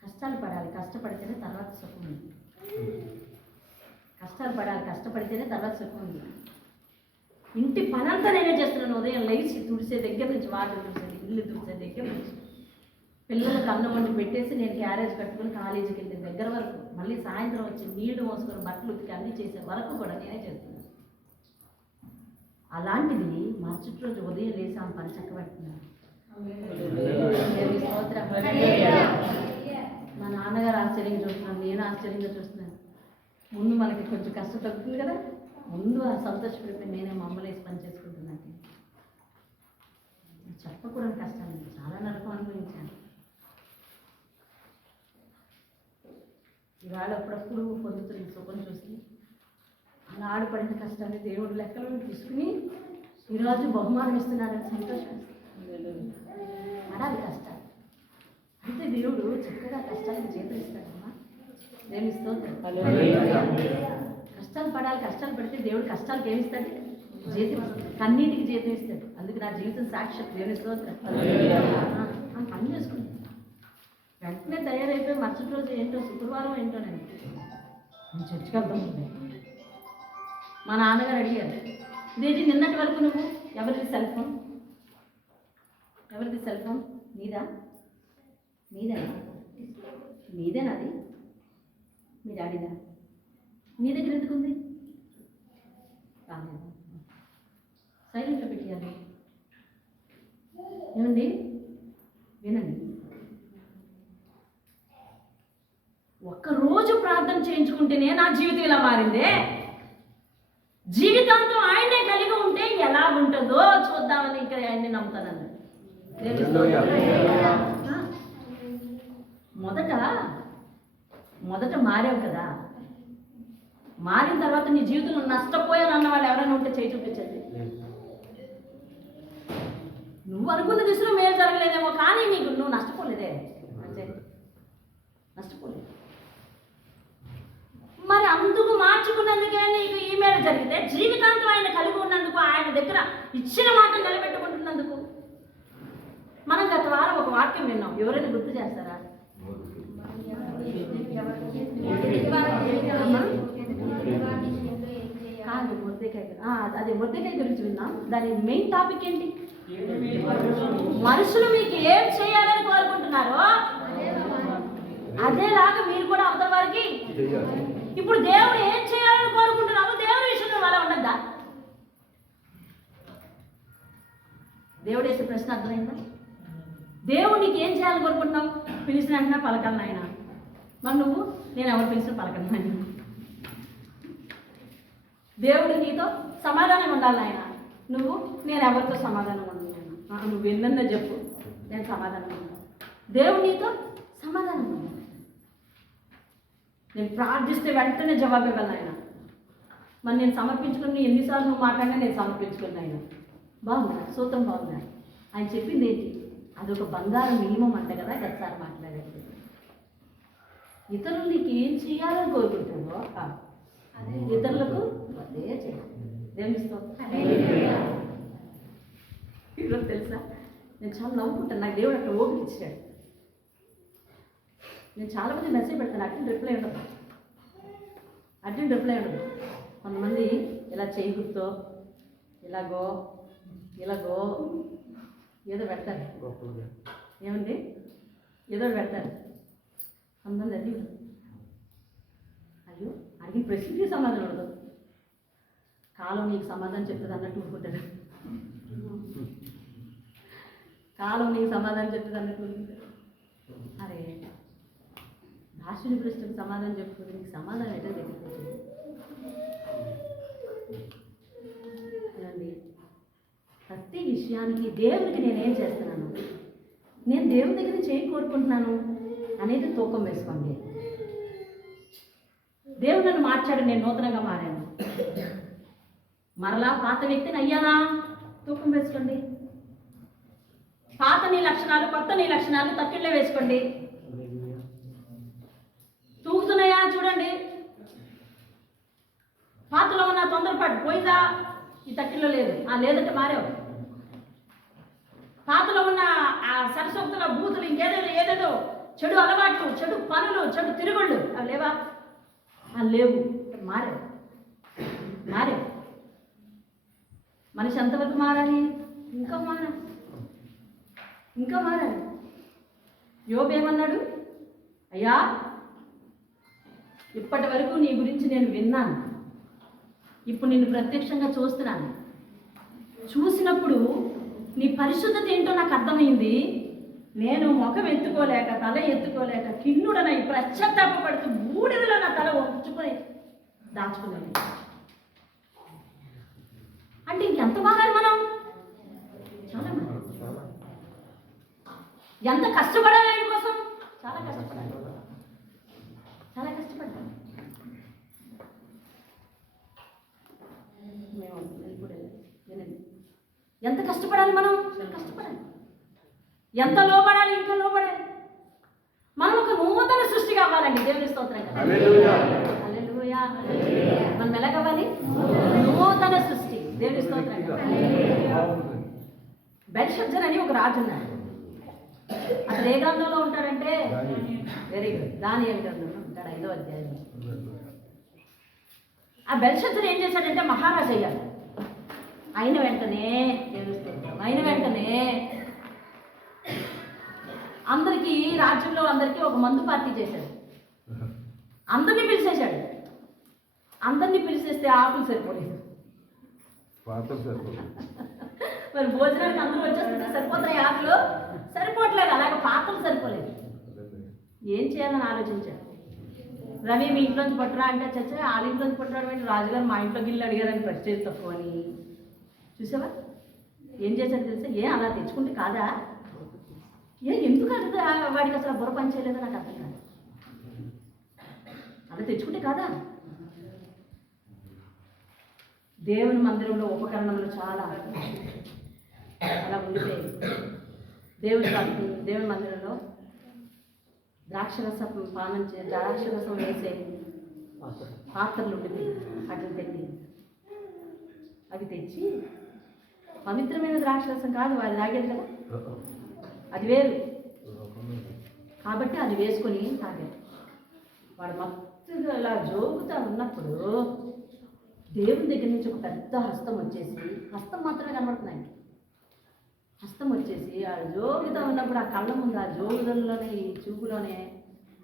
కష్టాలు పడాలి, కష్టపడితేనే తర్వాత సుఖం ఉంది. కష్టపడితేనే తర్వాత సుఖం ఉంది. ఇంటి పనంతా నేనే చేస్తున్నాను. ఉదయం లేచి తుడిసే దగ్గర నుంచి, వాటర్ తుడిసేది, ఇల్లు తుడిసే దగ్గర నుంచి, పిల్లలకు అన్నం వండి పెట్టేసి నేను క్యారేజ్ కట్టుకుని కాలేజీకి వెళ్తే దగ్గర వరకు, మళ్ళీ సాయంత్రం వచ్చి నీళ్లు మోసుకొని బట్టలు ఉతికి అన్నీ చేసే వరకు కూడా నేనే చేస్తున్నాను. అలాంటిది మరుసటి రోజు ఉదయం లేసి ఆమె పని చక్కబెడుతున్నాను. మా నాన్నగారు ఆశ్చర్యంగా చూస్తున్నాను, నేను ఆశ్చర్యంగా చూస్తున్నాను. ముందు మనకి కొంచెం కష్టం తగ్గుతుంది కదా, ముందు ఆ సంతోషపడిపోయి నేనే మా అమ్మలు వేసి పని చేసుకుంటున్నాను. చెప్పకూడని కష్టాలు చాలా నరకం అనుభవించాను. ఇవాళ అప్పుడప్పుడు పొందుతున్న సుఖం చూసి ఆనాడు పడిన కష్టాన్ని దేవుడు లెక్కలో తీసుకుని ఈరోజు బహుమానం ఇస్తున్నారని సంతోషం. పడాలి కష్టాలు అంటే దేవుడు చక్కగా కష్టాలను జీతం ఇస్తాడమ్మా. దేవుని స్తోత్రం. కష్టాలు పడాలి, కష్టాలు పడితే దేవుడు కష్టాలకు ఏమిస్తాడు? జీతం ఇస్తాడు, కన్నీటికి జీతం ఇస్తాడు. అందుకు నా జీవితం సాక్షాత్ దేవుని స్తోత్రం. పని చేసుకుంటాను. వెంటనే తయారైపోయి మరుసటి రోజు ఏంటో శుక్రవారం ఏంటో నేను చర్చికి వెళ్తాం. మా నాన్నగారు అడిగారు, ఇదేంటి నిన్నటి వరకు నువ్వు ఎవరిది సెల్ ఫోన్ నీదేనా? నీదేనాది? మీ డాడీదా? నీ దగ్గర ఎందుకుంది? రాలేదు, సైలెంట్లో పెట్టేయాలి. ఏమండి వినండి, ఒక్కరోజు ప్రార్థన చేయించుకుంటేనే నా జీవితం ఇలా మారిందే. జీవితాంతం ఆయనే కలిగి ఉంటే ఎలా ఉంటుందో చూద్దామని ఇక్కడ ఆయన్ని నమ్ముతానన్నాడు. మొదట మారావు కదా, మారిన తర్వాత నీ జీవితంలో నష్టపోయాను అన్న వాళ్ళు ఎవరైనా ఉంటే చేయి చూపించండి. నువ్వు అనుకున్న దిశలో మేలు జరగలేదేమో, కానీ నువ్వు నష్టపోలేదే, నష్టపోలేదు. మరి అందుకు మార్చుకున్నందుకే నీకు ఈ మేలు జరిగితే, జీవితాంతం ఆయన కలిగి ఉన్నందుకు, ఆయన దగ్గర ఇచ్చిన మాట నిలబెట్టుకుంటున్నందుకు. మనం గత వారం ఒక వాక్యం విన్నాం, ఎవరైనా గుర్తు చేస్తారా? కాదు, మొర్దెకాయ. అదే మొర్దెకాయ గురించి విన్నాం. దాని మెయిన్ టాపిక్ ఏంటి? మనుషులు మీకు ఏం చేయాలని కోరుకుంటున్నారో అదేలాగా మీరు కూడా అవతల వారికి. ఇప్పుడు దేవుడు ఏం చేయాలని కోరుకుంటున్నామో దేవుడి విషయంలో అలా ఉండద్దా? దేవుడు వేసే ప్రశ్న అర్థమైందా? దేవుడు నీకు ఏం చేయాలని కోరుకుంటున్నావు? పిలిచిన వెంటనే పలకాలి నాయన. మరి నువ్వు, నేను ఎవరు పిలిచిన పలకను నాయన. దేవుడు నీతో సమాధానం ఉండాలి నాయన. నువ్వు, నేను ఎవరితో సమాధానం ఉండాలి నాయన. నువ్వు ఎన్నన్నా చెప్పు, నేను సమాధానం ఉండాలి. దేవుడు నీతో సమాధానం ఉంది. నేను ప్రార్థిస్తే వెంటనే జవాబు ఇవ్వాలి ఆయన. మరి నేను సమర్పించుకుని ఎన్నిసార్లు నువ్వు మాట్లాడినా నేను సమర్పించుకున్నాను ఆయన. బాగుందా? సూత్రం బాగుందా? ఆయన చెప్పింది ఏంటి? అదొక బంగారం నియమం అంట కదా గతసారి మాట్లాడేది. ఇతరులు నీకు ఏం చేయాలని కోరుకుంటావో ఇతరులకు అదే చేయాలి. దేవుని స్తోత్రం. ఈరోజు తెలుసా, నేను చాలా నవ్వుకుంటాను. నాకు దేవుడు అక్కడ ఓపిక ఇచ్చాడు. నేను చాలామంది మెసేజ్ పెడతాను, అటెండ్ రిప్లై ఉండదు. కొంతమంది ఇలా చేయకూడతో ఇలాగో ఏదో పెడతారు. ఏమండి? ఏదో పెడతారు. కొంతమంది అది అయ్యో అడిగిన ప్రశ్నకి సమాధానం ఉండదు. కాలం నీకు సమాధానం చెప్తుంది అన్నట్టు ఊరుకుంటారు. కాలం నీకు సమాధానం చెప్తుంది అన్నట్టు ఊరుకుంటారు. అరే దాసుని ప్రశ్నకు సమాధానం చెప్పుకుంటే నీకు సమాధానం అయితే తెలియదు. ప్రతి విషయానికి దేవునికి నేనేం చేస్తున్నాను, నేను దేవుని దగ్గర చేయి కోరుకుంటున్నాను అనేది తూకం వేసుకోండి. దేవుడు నన్ను మార్చాడు, నేను నూతనంగా మారాను. మరలా పాత వ్యక్తిని అయ్యానా? తూకం వేసుకోండి. పాత నీ లక్షణాలు కొత్త నీ లక్షణాలు తక్కిళ్ళే వేసుకోండి. తూగుతున్నాయా చూడండి. పాతలో ఉన్న తొందరపాటు పోయిందా? ఈ తక్కిల్లో లేదు. లేదంటే మారావు. పాతలో ఉన్న ఆ సరస్వతుల బూతులు ఏదేదో చెడు అలవాట్లు, చెడు పనులు, చెడు తిరుగుళ్ళు అవి లేవా? లేవు. మారావు. మనిషి ఎంతవరకు మారాలి? ఇంకా మారాలి. యోబు ఏమన్నాడు? అయ్యా ఇప్పటి వరకు నీ గురించి నేను విన్నాను, ఇప్పుడు నిన్ను ప్రత్యక్షంగా చూస్తున్నాను. చూసినప్పుడు నీ పరిశుద్ధత ఏంటో నాకు అర్థమైంది. నేను ముఖం ఎత్తుకోలేక తల ఎత్తుకోలేక కిన్నుడనై పశ్చాత్తాపడుతూ బూడిదలో నా తల ఉంచుకొని దాచుకున్నాను. అంటే ఇంకెంత మారాలి మనం? చాలా ఎంత కష్టపడాలి ఆయన కోసం? చాలా కష్టపడాలి. ఎంత కష్టపడాలి మనం? కష్టపడాలి. ఎంత లోపడాలి? ఇంకా లోపడాలి. మనం ఒక నూతన సృష్టి కావాలండి. దేవుని స్తోత్రం. హల్లెలూయా. మనం ఎలా కావాలి? నూతన సృష్టి. దేవుని స్తోత్రం. బెల్షజ్జర్ అని ఒక రాజు ఉన్నాడు. అసలు ఏ గ్రంథంలో ఉంటాడంటే, వెరీ గుడ్, దానియేలు గ్రంథంలో ఉంటాడు, 5వ అధ్యాయం. ఆ బెల్షజ్జర్ ఏం చేశాడంటే మహారాజు అయ్యాడు. అయిన వెంటనే అందరికీ, రాజ్యంలో అందరికీ ఒక మందు పార్టీ చేశాడు. అందరినీ పిలిచేశాడు. అందరినీ పిలిచేస్తే ఆకులు సరిపోలేదు. మరి భోజనానికి అందరూ వచ్చేస్తుంటే సరిపోతున్నాయి, ఆకులు సరిపోవట్లేదు. అలాగే పాత్రలు సరిపోలేదు. ఏం చేయాలని ఆలోచించాడు. రవి మీ ఇంట్లోంచి పట్టురా అంటే చచ్చా వాళ్ళ ఇంట్లోంచి పట్టురాడు ఏంటి, రాజుగారు మా ఇంట్లో గిల్లు అడిగారని ప్రశ్న తక్కువ అని. చూసావా ఏం చేశాడు తెలుసా? అలా తెచ్చుకుంటే కాదా? ఎందుకు అడిగితే వాడికి అసలు బుర్ర పని చేయలేదో నాకు అర్థం కాదు. అలా తెచ్చుకుంటే కాదా? దేవుని మందిరంలో ఉపకరణములు చాలా అలా ఉండిపోయాయి. దేవుని మందిరంలో ద్రాక్షరసం వేసే పాత్రలు ఉండిపోయి అవి తెచ్చి, పవిత్రమైన ద్రాక్షరసం కాదు అది తాగేది కదా, అది వేరు కాబట్టి అది వేసుకొని తాగాడు. వాడు మత్తుగా అలా జోగుతా ఉన్నప్పుడు దేవుని దగ్గర నుంచి ఒక పెద్ద హస్తం వచ్చేసి, హస్తం మాత్రమే కనబడుతున్నాయి, హస్తం వచ్చేసి ఆ జోగుతా ఉన్నప్పుడు ఆ కళ్ళ ముందు ఆ జోగుదల్లోనే ఈ చూపులోనే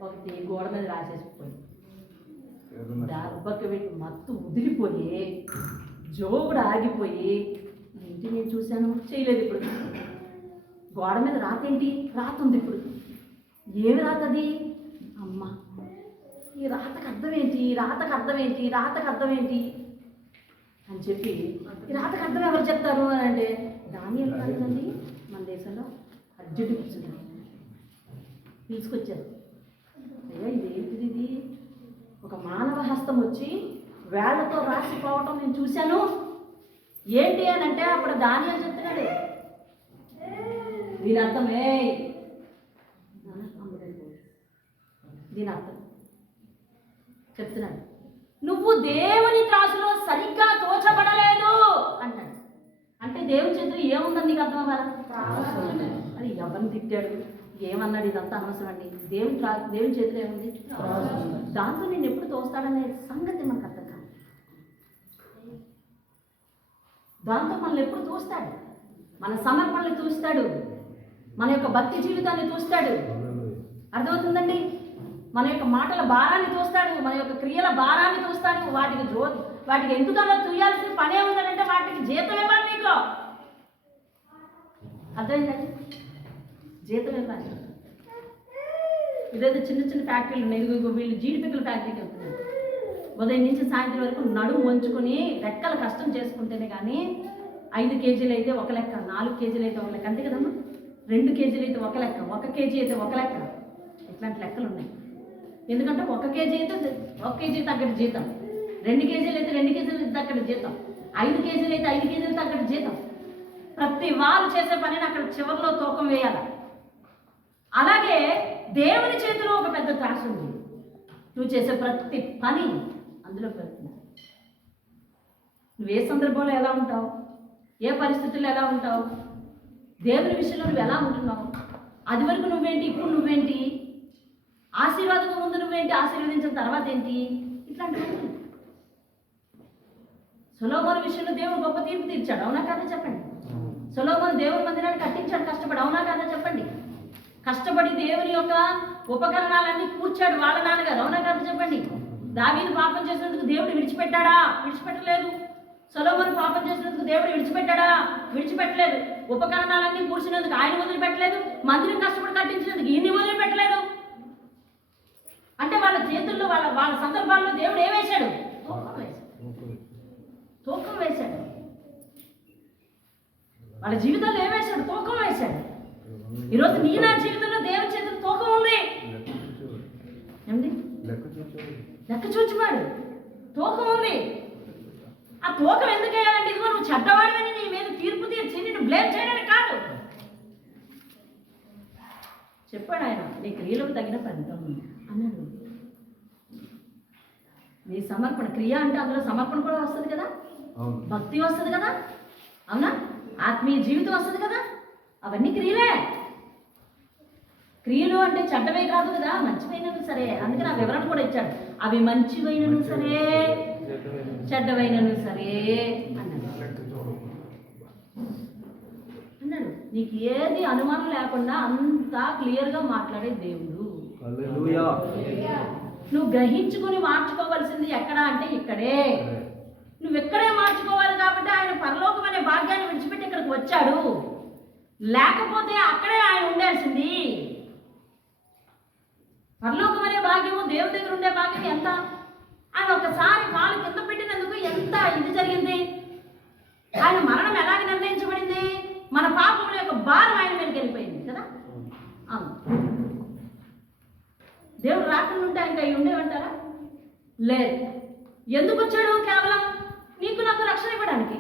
ఒకటి గోడ మీద రాసేసిపోయింది. దెబ్బకి పెట్టి మత్తు ఉదిరిపోయి జోగుడు ఆగిపోయి, ఏంటి నేను చూశాను చేయలేదు. ఇప్పుడు గోడ మీద రాత ఏంటి? రాత ఉంది. ఇప్పుడు ఏమి రాత అది? అమ్మ ఈ రాతకు అర్థం ఏంటి? రాతకు అర్థం ఏంటి అని చెప్పి, ఈ రాతకు అర్థం ఎవరు చెప్తారు అని అంటే, దానియేలు కాదండి మన దేశంలో అర్జునుడు కూర్చున్నాడు. పిలుచుకొచ్చారు. అయ్యా ఇదేంటిది, ఇది ఒక మానవ హస్తం వచ్చి వేళ్లతో రాసిపోవటం నేను చూశాను, ఏంటి అని అంటే అప్పుడు దానియేలు చెప్తున్నాడు. దీని అర్థం దీని అర్థం చెప్తున్నాడు, నువ్వు దేవుని త్రాసులో సరిగ్గా తోచబడలేదు అంటాడు. అంటే దేవుని చేతులు ఏముందని నీకు అర్థం అవ్వాలి. అది ఎవరిని తిట్టాడు, ఏమన్నాడు, ఇదంతా అనవసరం అండి. దేవుని చేతిలో ఏముంది, దాంతో నేను ఎప్పుడు తోస్తాడనే సంగతి మనకు అర్థం కాదు. దాంతో మనల్ని ఎప్పుడు చూస్తాడు, మన సమర్పణలు చూస్తాడు, మన యొక్క భక్తి జీవితాన్ని చూస్తాడు. అర్థమవుతుందండి? మన యొక్క మాటల భారాన్ని చూస్తాడు, మన యొక్క క్రియల భారాన్ని చూస్తాడు. వాటికి ఎందుకన్నా చూయాల్సిన పనే ఉందంటే వాటికి జీతం ఇవ్వాలి. మీకు అర్థమైందండి? జీతం ఇవ్వాలి. ఇదేదో చిన్న చిన్న ఫ్యాక్టరీలు ఉన్నాయి. వీళ్ళు జీడిపిక్కల ఫ్యాక్టరీకి వెళ్తున్నారు. ఉదయం నుంచి సాయంత్రం వరకు నడుము వంచుకొని రెక్కల కష్టం చేసుకుంటేనే కానీ 5 కేజీలు అయితే ఒక లెక్క, 4 కేజీలు అయితే ఒక లెక్క, అంతే కదమ్మా. 2 కేజీలు అయితే ఒక లెక్క, 1 కేజీ అయితే ఒక లెక్క. ఇట్లాంటి లెక్కలు ఉన్నాయి. ఎందుకంటే 1 కేజీ అయితే 1 కేజీ తగ్గట్టు జీతం, 2 కేజీలు అయితే 2 కేజీలు తగ్గట్టు జీతం, 5 కేజీలు అయితే 5 కేజీలు తగ్గట్టు జీతం. ప్రతి వారు చేసే పనిని అక్కడ చివరిలో తూకం వేయాలి. అలాగే దేవుని చేతిలో ఒక పెద్ద త్రాసు ఉంది. నువ్వు చేసే ప్రతి పని అందులో పెడుతుంది. నువ్వు ఏ సందర్భంలో ఎలా ఉంటావు, ఏ పరిస్థితుల్లో ఎలా ఉంటావు, దేవుని విషయంలో నువ్వు ఎలా ఉంటున్నావు, అది వరకు నువ్వేంటి, ఇప్పుడు నువ్వేంటి, ఆశీర్వాదం ముందు నువ్వేంటి, ఆశీర్వదించిన తర్వాత ఏంటి, ఇట్లాంటివి. సొలొమోను విషయంలో దేవుడు గొప్ప తీర్పు తీర్చాడు, అవునా కాదా చెప్పండి. సొలొమోను దేవుని మందిరాన్ని కట్టించాడు కష్టపడి, అవునా కాదా చెప్పండి. కష్టపడి దేవుని యొక్క ఉపకరణాలన్నీ కూర్చాడు వాళ్ళ నాన్నగారు, అవునా కాదా చెప్పండి. దావీదు పాపం చేసినందుకు దేవుడు విడిచిపెట్టాడా? విడిచిపెట్టలేదు. సొలొమోను పాపం చేసినందుకు దేవుడు విడిచిపెట్టాడా? విడిచిపెట్టలేదు. ఉపకరణాలన్నీ కూర్చున్నందుకు ఆయన వదిలిపెట్టలేదు. మందిరం కష్టపడి కట్టించినందుకు ఈయన్ని వదిలిపెట్టలేదు. అంటే వాళ్ళ చేతుల్లో వాళ్ళ సందర్భాల్లో దేవుడు ఏం వేశాడు? తూకం వేశాడు. వాళ్ళ జీవితంలో ఏం వేశాడు? తూకం వేశాడు. ఈరోజు నీ నా జీవితంలో దేవుని చేతులు తూకం ఉంది. ఏమండి? లెక్క చూచువాడు తూకం ఉంది. ఆ తూకం ఎందుకు వేయాలంటే, ఇదిగో నువ్వు చెడ్డవాడివని నీ మీద తీర్పు తీర్చి నిన్ను బ్లేమ్ చేయడానికి కాదు. చెప్పాడు ఆయన, నీ క్రియలకు తగిన ఫలితం అన్నాడు. నీ సమర్పణ క్రియ అంటే అందులో సమర్పణ కూడా వస్తుంది కదా, భక్తి వస్తుంది కదా, అవునా, ఆత్మీయ జీవితం వస్తుంది కదా, అవన్నీ క్రియలే. క్రియలు అంటే చెడ్డవే కాదు కదా, మంచివైనను సరే. అందుకని ఆ వివరణ కూడా ఇచ్చాడు. అవి మంచివైనను సరే, చెడ్డవైనను సరే అన్నాడు. నీకు ఏది అనుమానం లేకుండా అంతా క్లియర్గా మాట్లాడే దేవుడు. నువ్వు గ్రహించుకుని మార్చుకోవాల్సింది ఎక్కడ అంటే ఇక్కడే. నువ్వు ఇక్కడే మార్చుకోవాలి. కాబట్టి ఆయన పరలోకం అనే భాగ్యాన్ని విడిచిపెట్టి ఇక్కడికి వచ్చాడు. లేకపోతే అక్కడే ఆయన ఉండాల్సింది. పరలోకం అనే భాగ్యము, దేవుడి దగ్గర ఉండే భాగ్యం ఎంత. ఆయన ఒకసారి కాలు కింద పెట్టినందుకు ఎంత ఇది జరిగింది. ఆయన మరణం ఎలాగ నిర్ణయించబడింది? మన పాపముల యొక్క భారం ఆయన మీదకి వెళ్ళిపోయింది కదా. దేవుడు రాకుండా ఉంటే ఇంకా అవి ఉండేవంటారా? లేదు. ఎందుకు వచ్చాడు? కేవలం నీకు నాకు రక్షణ ఇవ్వడానికి.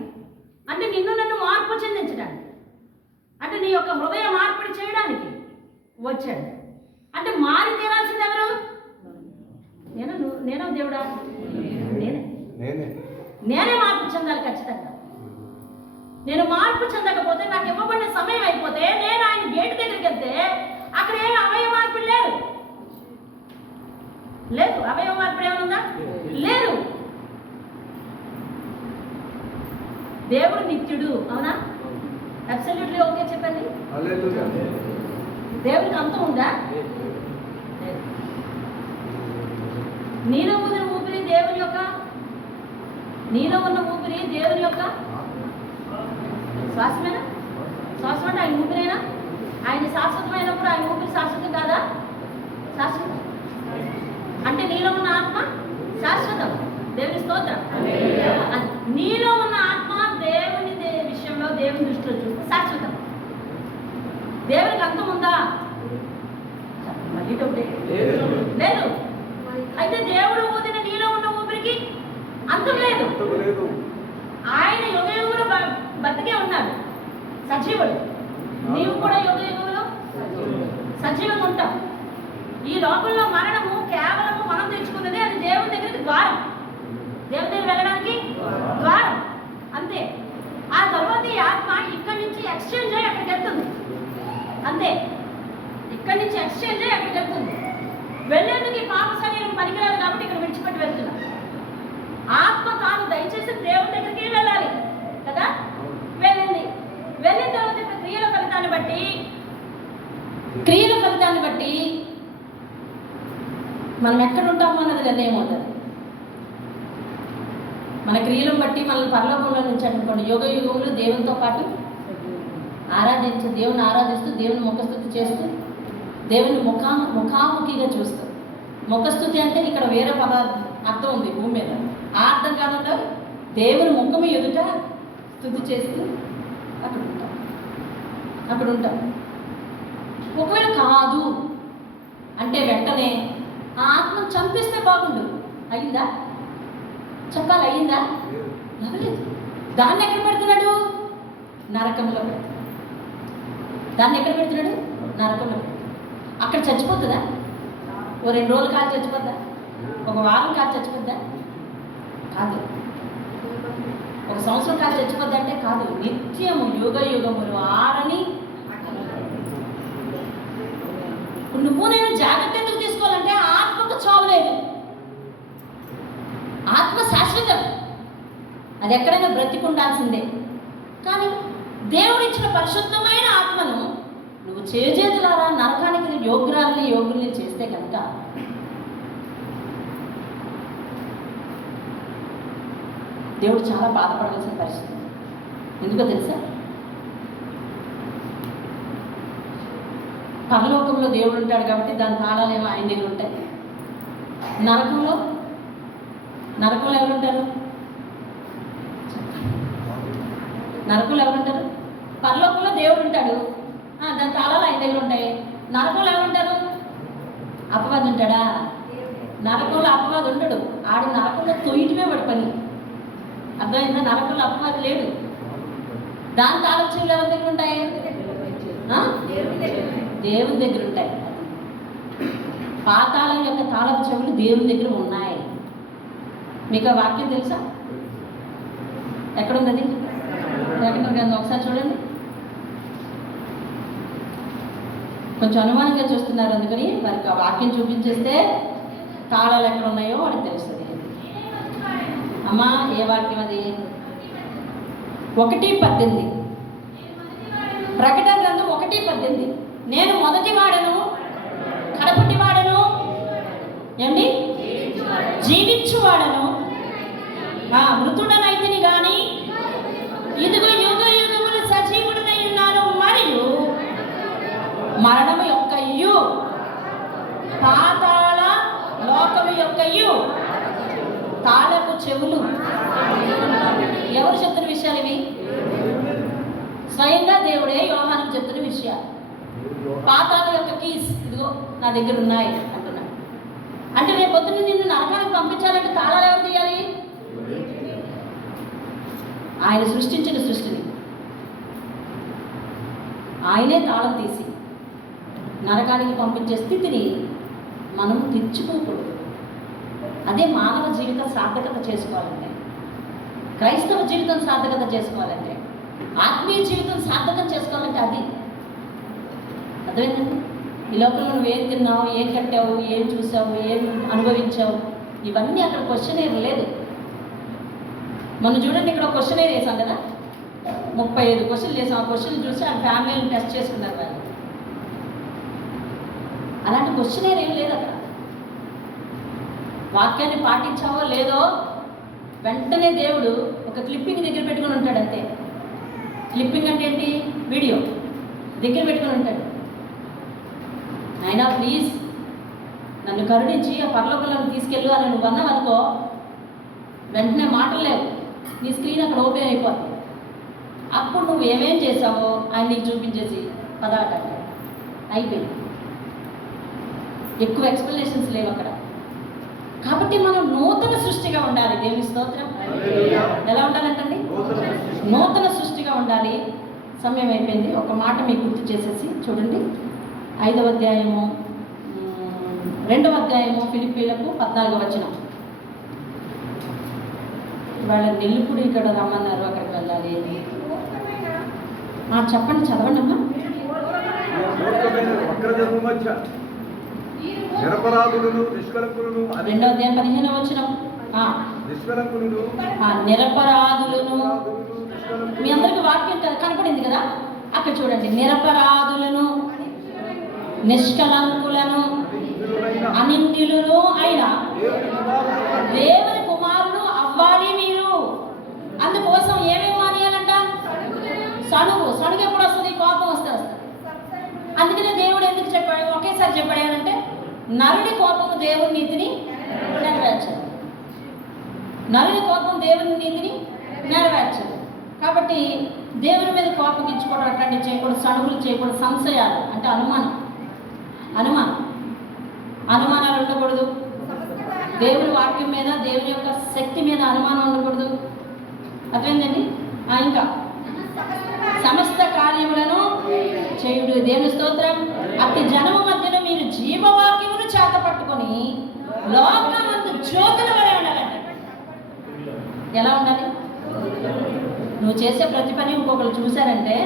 అంటే నిన్ను నన్ను మార్పు చెందించడానికి, అంటే నీ యొక్క హృదయ మార్పిడి చేయడానికి వచ్చాడు. అంటే మారి తీరాల్సింది ఎవరు? నేనా దేవుడా? నేనే మార్పు చెందాలి ఖచ్చితంగా. నేను మార్పు చెందకపోతే, నాకు ఇవ్వబడిన సమయం అయిపోతే, నేను ఆయన గేటు దగ్గరికి వెళ్తే అక్కడ ఏమి అవయవ మార్పిడి లేదు. అవయవ మార్పిడి ఏమన్నా లేదు. దేవుడు నిత్యుడు, అవునా? అబ్సల్యూట్లీ ఓకే చెప్పండి. దేవుడికి అంతం ఉందా? నీలో ఉన్న ఊపిరి దేవుని యొక్క, నీలో ఉన్న ఊపిరి దేవుని యొక్క శ్వాసమేనా? శ్వాసం అంటే ఆయన ఊపిరేనా? ఆయన శాశ్వతమైనప్పుడు ఆయన ఊపిరి శాశ్వతం కాదా? శాశ్వతం. అంటే నీలో ఉన్న ఆత్మ శాశ్వతం. దేవుని స్తోత్రం. నీలో ఉన్న ఆత్మ దేవుని విషయంలో, దేవుని దృష్టిలో చూస్తే శాశ్వతం. దేవునికి అంతం ఉందా? లేదు. అయితే దేవుడు ఊదిన నీలో ఉన్న ఊపిరికి అంతం లేదు. ఆయన యుగ యుగములు బతికే ఉన్నాడు, సజీవుడు. నీవు కూడా యుగ యుగములు సజీవంగా ఉంటావు. ఈ లోకంలో మరణము కేవలము మనం తెచ్చుకున్నది. అది దేవుని దగ్గరికి ద్వారం, దేవుని దగ్గర వెళ్ళడానికి ద్వారం, అంతే. ఆ తర్వాత ఈ ఆత్మ ఇక్కడి నుంచి ఎక్స్చేంజ్ అయ్యి అక్కడికి వెళ్తుంది, అంతే. ఇక్కడి నుంచి ఎక్స్చేంజ్ అయ్యి అక్కడికి వెళ్తుంది. వెళ్ళేందుకు ఈ పాప శరీరం పనికిరాదు కాబట్టి ఇక్కడ విడిచిపెట్టి వెళ్తున్నా. ఆత్మ తాను దయచేసి దేవుని దగ్గరికి వెళ్ళాలి కదా. వెళ్ళిన తర్వాత ఇప్పుడు క్రియల ఫలితాన్ని బట్టి మనం ఎక్కడ ఉంటామో అన్నది నిర్ణయం అవుతుంది. మన క్రియలను బట్టి మనల్ని పరలోకంలో నుంచి అనుకోండి యుగ యుగములు దేవునితో పాటు దేవుని ఆరాధిస్తూ, దేవుని ముఖస్తుతి చేస్తూ, దేవుని ముఖాముఖిగా చూస్తూ. ముఖస్తుతి అంటే ఇక్కడ వేరే అర్థం ఉంది భూమి మీద. ఆ అర్థం కాకుండా దేవుని ముఖము ఎదుట స్తుతి చేస్తూ అక్కడ ఉంటాం. ఒకవేళ కాదు అంటే వెంటనే ఆ ఆత్మను చంపిస్తే బాగుండు. అయిందా? చెప్పాలి, అయిందా? అవ్వలేదు. దాన్ని ఎక్కడ పెడుతున్నాడు? నరకంలో పెడుతున్నాడు. దాన్ని ఎక్కడ పెడుతున్నాడు? నరకంలో పెడుతున్నాడు. అక్కడ చచ్చిపోతుందా? ఓ 2 రోజులు కాదు చచ్చిపోద్దా? ఒక వారం కాదు చచ్చిపోద్దా? కాదు. ఒక సంవత్సరం కాదు చచ్చిపోద్దా అంటే కాదు. నిత్యము యుగ యుగములు ఆరని. నువ్వు నేను జాగ్రత్త ఎందుకు తీసుకోవాలంటే ఆత్మకు చావు లేదు. ఆత్మ శాశ్వతం, అది ఎక్కడైనా బ్రతికుండాల్సిందే. కానీ దేవుడిచ్చిన పరిశుద్ధమైన ఆత్మను నువ్వు చేతులారా నరకానికి యోగ్యుల్ని చేస్తే కనుక దేవుడు చాలా బాధపడవలసిన పరిస్థితి. ఎందుకో తెలుసా? పరలోకంలో దేవుడు ఉంటాడు కాబట్టి దాని తాళాలేమో ఆయన దగ్గర ఉంటాయి. నరకంలో ఎవరుంటారు? నరకంలో ఎవరుంటారు? పరలోకంలో దేవుడు ఉంటాడు, దాని తాళాలు ఆయన దగ్గర ఉంటాయి. నరకంలో ఎవరుంటారు? అపవాది ఉంటాడా? నరకంలో అపవాది ఉండడు. ఆడు నరకంలో తొయ్యటమే వాడి పని. అర్థమైందా? నరకంలో అపవాది లేడు. దాని తాళం చెవులు ఎవరి దగ్గర ఉంటాయి? దేవుని దగ్గర ఉంటాయి. పాతాళం యొక్క తాళపు చెవులు దేవుని దగ్గర ఉన్నాయి. మీకు ఆ వాక్యం తెలుసా? ఎక్కడుంది అది? ఎక్కడ ఒకసారి చూడండి. కొంచెం అనుమానంగా చూస్తున్నారు, అందుకని వారికి ఆ వాక్యం చూపించేస్తే తాళాలు ఎక్కడ ఉన్నాయో వాడికి తెలుస్తుంది. అమ్మా, ఏ వాక్యం అది? 1:18. ప్రకటన గ్రంథం 1:18. నేను మొదటి వాడను, కడపటి వాడను, ఏమండి, జీవించువాడను, మృతుడనైతిని గాని ఇదిగో యుగ యుగములు సజీవుడనై ఉన్నాను, మరియు మరణము యొక్కయు పాతాళ లోకము యొక్కయు తాళపు చెవులు. ఎవరు చెప్తున్న విషయాలు ఇవి? స్వయంగా దేవుడే యోహానుకు చెప్తున్న విషయాలు. పాతాళ యొక్క కీస్ ఇదిగో నా దగ్గర ఉన్నాయి అంటున్నాడు. అంటే రేపు పొద్దున్న నిన్ను నరకానికి పంపించాలంటే తాళాలు ఎవరు తీయాలి? ఆయన సృష్టించిన సృష్టిని ఆయనే తాళం తీసి నరకానికి పంపించే స్థితిని మనం తెచ్చుకోకూడదు. అదే మానవ జీవితం సార్థకత చేసుకోవాలంటే, క్రైస్తవ జీవితం సార్థకత చేసుకోవాలంటే, ఆత్మీయ జీవితం సార్థకం చేసుకోవాలంటే అది. అర్థమైందండి? ఈ లోపల నువ్వు ఏం తిన్నావు, ఏం కట్టావు, ఏం చూసావు, ఏం అనుభవించావు, ఇవన్నీ అక్కడ క్వశ్చన్ లేదు. మనం చూడండి, ఇక్కడ ఒక క్వశ్చన్ వేసాం కదా, 35 క్వశ్చన్లు వేసాం. ఆ క్వశ్చన్ చూసి ఆ ఫ్యామిలీని టెస్ట్ చేసుకున్నారు వాళ్ళు. అలాంటి క్వశ్చన్ ఏం లేదు అక్కడ. వాక్యాన్ని పాటించావో లేదో వెంటనే దేవుడు ఒక క్లిప్పింగ్ దగ్గర పెట్టుకుని ఉంటాడు, అంతే. క్లిప్పింగ్ అంటే ఏంటి? వీడియో దగ్గర పెట్టుకుని ఉంటాడు. అయినా ప్లీజ్ నన్ను కరుణించి ఆ పరలోకంలో తీసుకెళ్ళు అని నువ్వు అన్నావనుకో, వెంటనే మాటలు లేవు, నీ స్క్రీన్ అక్కడ ఓపెన్ అయిపోతుంది. అప్పుడు నువ్వు ఏమేం చేసావో ఆయన నీకు చూపించేసి పదాట అయిపోయింది. ఎక్కువ ఎక్స్ప్లెనేషన్స్ లేవు అక్కడ. కాబట్టి మనం నూతన సృష్టిగా ఉండాలి. దేవుని స్తోత్రం. ఎలా ఉండాలంటండి? నూతన సృష్టిగా ఉండాలి. సమయం అయిపోయింది. ఒక మాట మీకు గుర్తు చేసేసి చూడండి. 5వ అధ్యాయము 2వ అధ్యాయము ఫిలిప్పీలకు 14వ వచనం. వాళ్ళ నెల్లుపుడు ఇక్కడ రమ్మన్నారు, అక్కడికి వెళ్ళాలి. చెప్పండి, చదవండి అమ్మా. నిరపరాధులను నిష్కలంకులను 2వ అధ్యాయం 15వ వచనం. నిష్కలంకులను నిరపరాధులను, మీ అందరికి వాక్యం కనపడింది కదా అక్కడ చూడండి. నిరపరాధులను నిష్కలంకులను అనింద్యులను అయిన దేవుని కుమారులు అవ్వాలి మీరు. అందుకోసం ఏమేమి మానేయాలంట? సణుగు ఎప్పుడు వస్తుంది? కోపం వస్తే వస్తుంది. అందుకనే దేవుడు ఎందుకు చెప్పాడు? ఒకేసారి చెప్పాడు ఏమంటే, నరుడి కోపము దేవుని నీతిని నెరవేర్చదు. నరుడి కోపం దేవుని నీతిని నెరవేర్చదు. కాబట్టి దేవుని మీద కోపం ఇచ్చుకోవడం అట్లాంటివి చేయకూడదు, సణుగులు చేయకూడదు. సంశయాలు అంటే అనుమానాలు ఉండకూడదు. దేవుని వాక్యం మీద, దేవుని యొక్క శక్తి మీద అనుమానం ఉండకూడదు. అర్థమైందండి? ఇంకా సమస్త కార్యములను చేయుడు. దేవుని స్తోత్రం. అట్టి జనము మధ్యలో మీరు జీవవాక్యమును చేత పట్టుకొని లోకమందు జ్యోతుల వలె ఉండాలండి. ఎలా ఉండాలి? నువ్వు చేసే ప్రతి పని ఇంకొకరు చూశారంటే,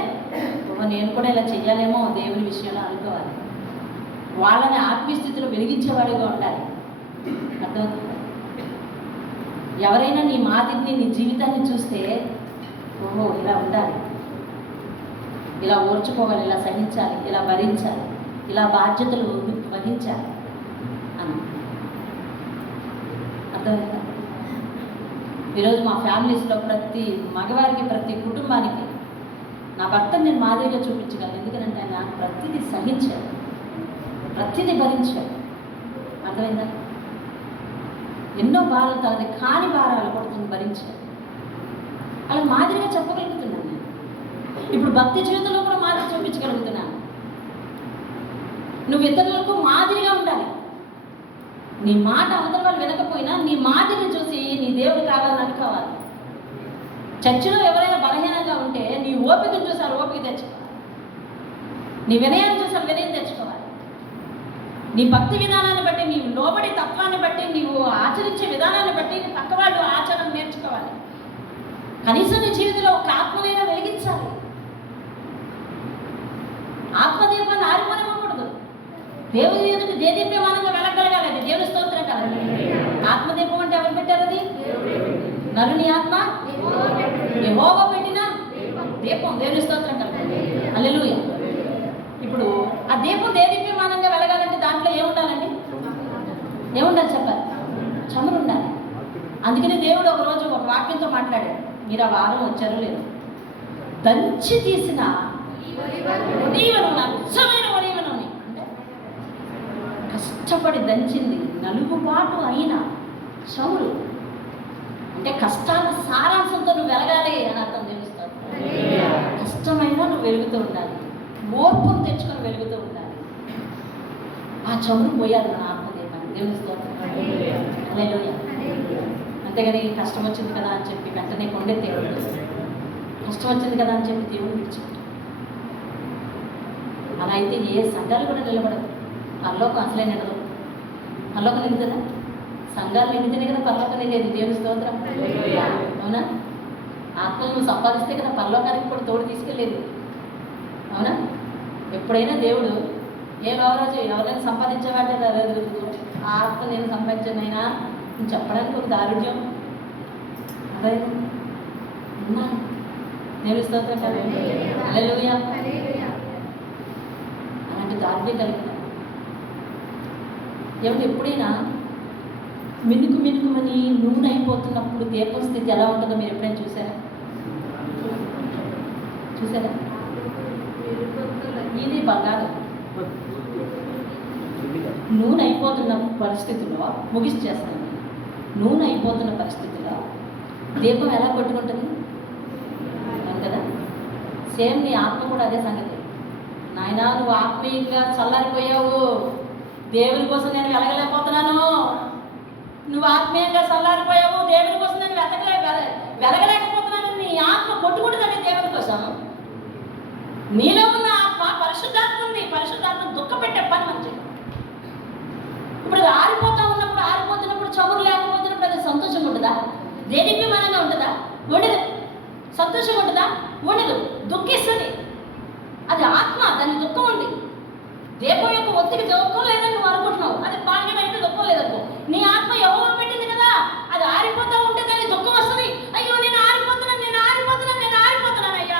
నేను కూడా ఇలా చెయ్యాలేమో దేవుని విషయంలో అనుకోవాలి. వాళ్ళని ఆత్మీయ స్థితిలో వెలిగించేవాడిగా ఉండాలి. అర్థమవుతుంది? ఎవరైనా నీ మాదిరిని, నీ జీవితాన్ని చూస్తే, ఓహో ఇలా ఉండాలి, ఇలా ఓర్చుకోవాలి, ఇలా సహించాలి, ఇలా భరించాలి, ఇలా బాధ్యతలు వహించాలి అని అర్థమైందా? ఈరోజు మా ఫ్యామిలీస్లో ప్రతి మగవారికి, ప్రతి కుటుంబానికి నా భర్తను నేను మాదిరిగా చూపించగలను. ఎందుకంటే ఆయన ప్రతిదీ సహించాడు, ప్రతిదీ భరించాడు. అర్థమైందా? ఎన్నో బాధలు, తనది కాని భారాలు పడుతుంది భరించాడు. అలా మాదిరిగా చెప్పగలుగుతున్నాను నేను. ఇప్పుడు భక్తి జీవితంలో కూడా మాదిరి చూపించగలుగుతున్నాను. నువ్వు ఇతరులకు మాదిరిగా ఉండాలి. నీ మాట అవతల వాళ్ళు వినకపోయినా నీ మాదిరిని చూసి నీ దేవుడు కావాలని అనుకోవాలి. చర్చిలో ఎవరైనా బలహీనంగా ఉంటే నీ ఓపికను చూసి ఓపిక తెచ్చుకోవాలి. నీ వినయాన్ని చూసి వినయం తెచ్చుకోవాలి. నీ భక్తి విధానాన్ని బట్టి, నీ లోబడి తత్వాన్ని బట్టి, నీవు ఆచరించే విధానాన్ని బట్టి నీ పక్క వాళ్ళు ఆచరణ నేర్చుకోవాలి. కనీసం నీ జీవితంలో ఒక ఆత్మనైనా వెలిగించాలి. ఆత్మదీపాన్ని ఆరిపోనివ్వకూడదు. దేవుని ఎదుట దేదీప్యమానంగా వెలగలగాలి. అది దేవుని స్తోత్రం కదా. ఆత్మదీపం అంటే ఎవరు పెట్టారు? అది నరుని ఆత్మ యెహోవా పెట్టిన దీపం. దేవుని స్తోత్రం కదా. హల్లెలూయా. ఇప్పుడు ఆ దీపం దేదీప్యమానంగా వెలగాలంటే దాంట్లో ఏముండాలండి? ఏముండాలి చెప్పాలి? చమురు ఉండాలి. అందుకని దేవుడు ఒకరోజు ఒక వాక్యంతో మాట్లాడాడు. మీరు ఆ వారం వచ్చారో లేదు, దంచి తీసిన ఒలీవ నచ్చమైన ఒలీవ నూనె అంటే కష్టపడి దంచింది, నలుగుబాటు అయిన చమురు అంటే కష్టాల సారాంశంతో నువ్వు వెలగాలి అని అర్థం తెలుస్తావు. కష్టమైనా నువ్వు వెలుగుతూ ఉండాలి, ఓర్పును తెచ్చుకొని వెలుగుతూ ఉండాలి. ఆ చమురు పోయాలి మన ఆత్మదీపాన్ని. దేవుని స్తోత్రం. హల్లెలూయా. అంతేగాని కష్టం వచ్చింది కదా అని చెప్పి వెంటనే కొండెత్తే, కష్టం వచ్చింది కదా అని చెప్పి దేవుడు విడిచిపెట్టాడు. అలా అయితే ఏ సంఘాలు కూడా నిలబడదు. పరలోకం అసలే నిలదు. పరలోకం నిలుతుందా? సంఘాలు నిండితేనే కదా పరలోకం నిండేది. దేవుని స్తోత్రం. అవునా? ఆత్మను నువ్వు సంపాదిస్తే కదా పరలోకానికి కూడా తోడు తీసుకెళ్ళేది. అవునా? ఎప్పుడైనా దేవుడు రోజు ఎవరైనా సంపాదించేవాడే ఆ ఆత్మ నేను సంపాదించానైనా నేను చెప్పడానికి ఒక దారుణ్యం అదే ఉన్నాను. దేవుని స్తోత్రం కదా. హల్లెలూయా. అలాంటి దారుణ్యం కలిగిన ఏమంటే ఎప్పుడైనా మినుకుమని నూనె అయిపోతున్నప్పుడు దీపం స్థితి ఎలా ఉంటుందో మీరు ఎప్పుడైనా చూసారా? ఇది బంగారం. నూనె అయిపోతున్న పరిస్థితుల్లో ముగిచేస్తాను. నూనె అయిపోతున్న పరిస్థితుల్లో దీపం ఎలా కొట్టుకుంటుంది కదా. సేమ్ నీ ఆత్మ కూడా అదే సంగతి. నాయనా నువ్వు ఆత్మీయంగా చల్లారిపోయావు, దేవుని కోసం నేను వెలగలేకపోతున్నాను. నువ్వు ఆత్మీయంగా చల్లారిపోయావు. దేవుని కోసం నేను వెలగలేకపోతున్నాను. నీ ఆత్మ కొట్టుకుంటుందండి దేవుని కోసం. నీలో ఉన్న ఆత్మ పరిశుద్ధాత్మ ఉంది. పరిశుద్ధాత్మ దుఃఖపెట్టే పని మంచి. ఇప్పుడు అది ఆరిపోతున్నప్పుడు చమురు లేకపోతున్నప్పుడు అది సంతోషం ఉంటుందా? దేదీప్యమానంగా ఉంటుందా? ఉండదు. సంతోషం ఉంటుందా? ఉండదు. దుఃఖిస్తుంది. అది ఆత్మ, దానికి దుఃఖం ఉంది. దీపం యొక్క ఒత్తికి దుఃఖం లేదని నువ్వు అనుకుంటున్నావు. అది బాగా అయితే దుఃఖం లేదనుకో. నీ ఆత్మ ఎవరో పెట్టింది కదా, అది ఆరిపోతూ ఉంటే దానికి దుఃఖం వస్తుంది. అయ్యో నేను ఆరిపోతున్నాను అయ్యా.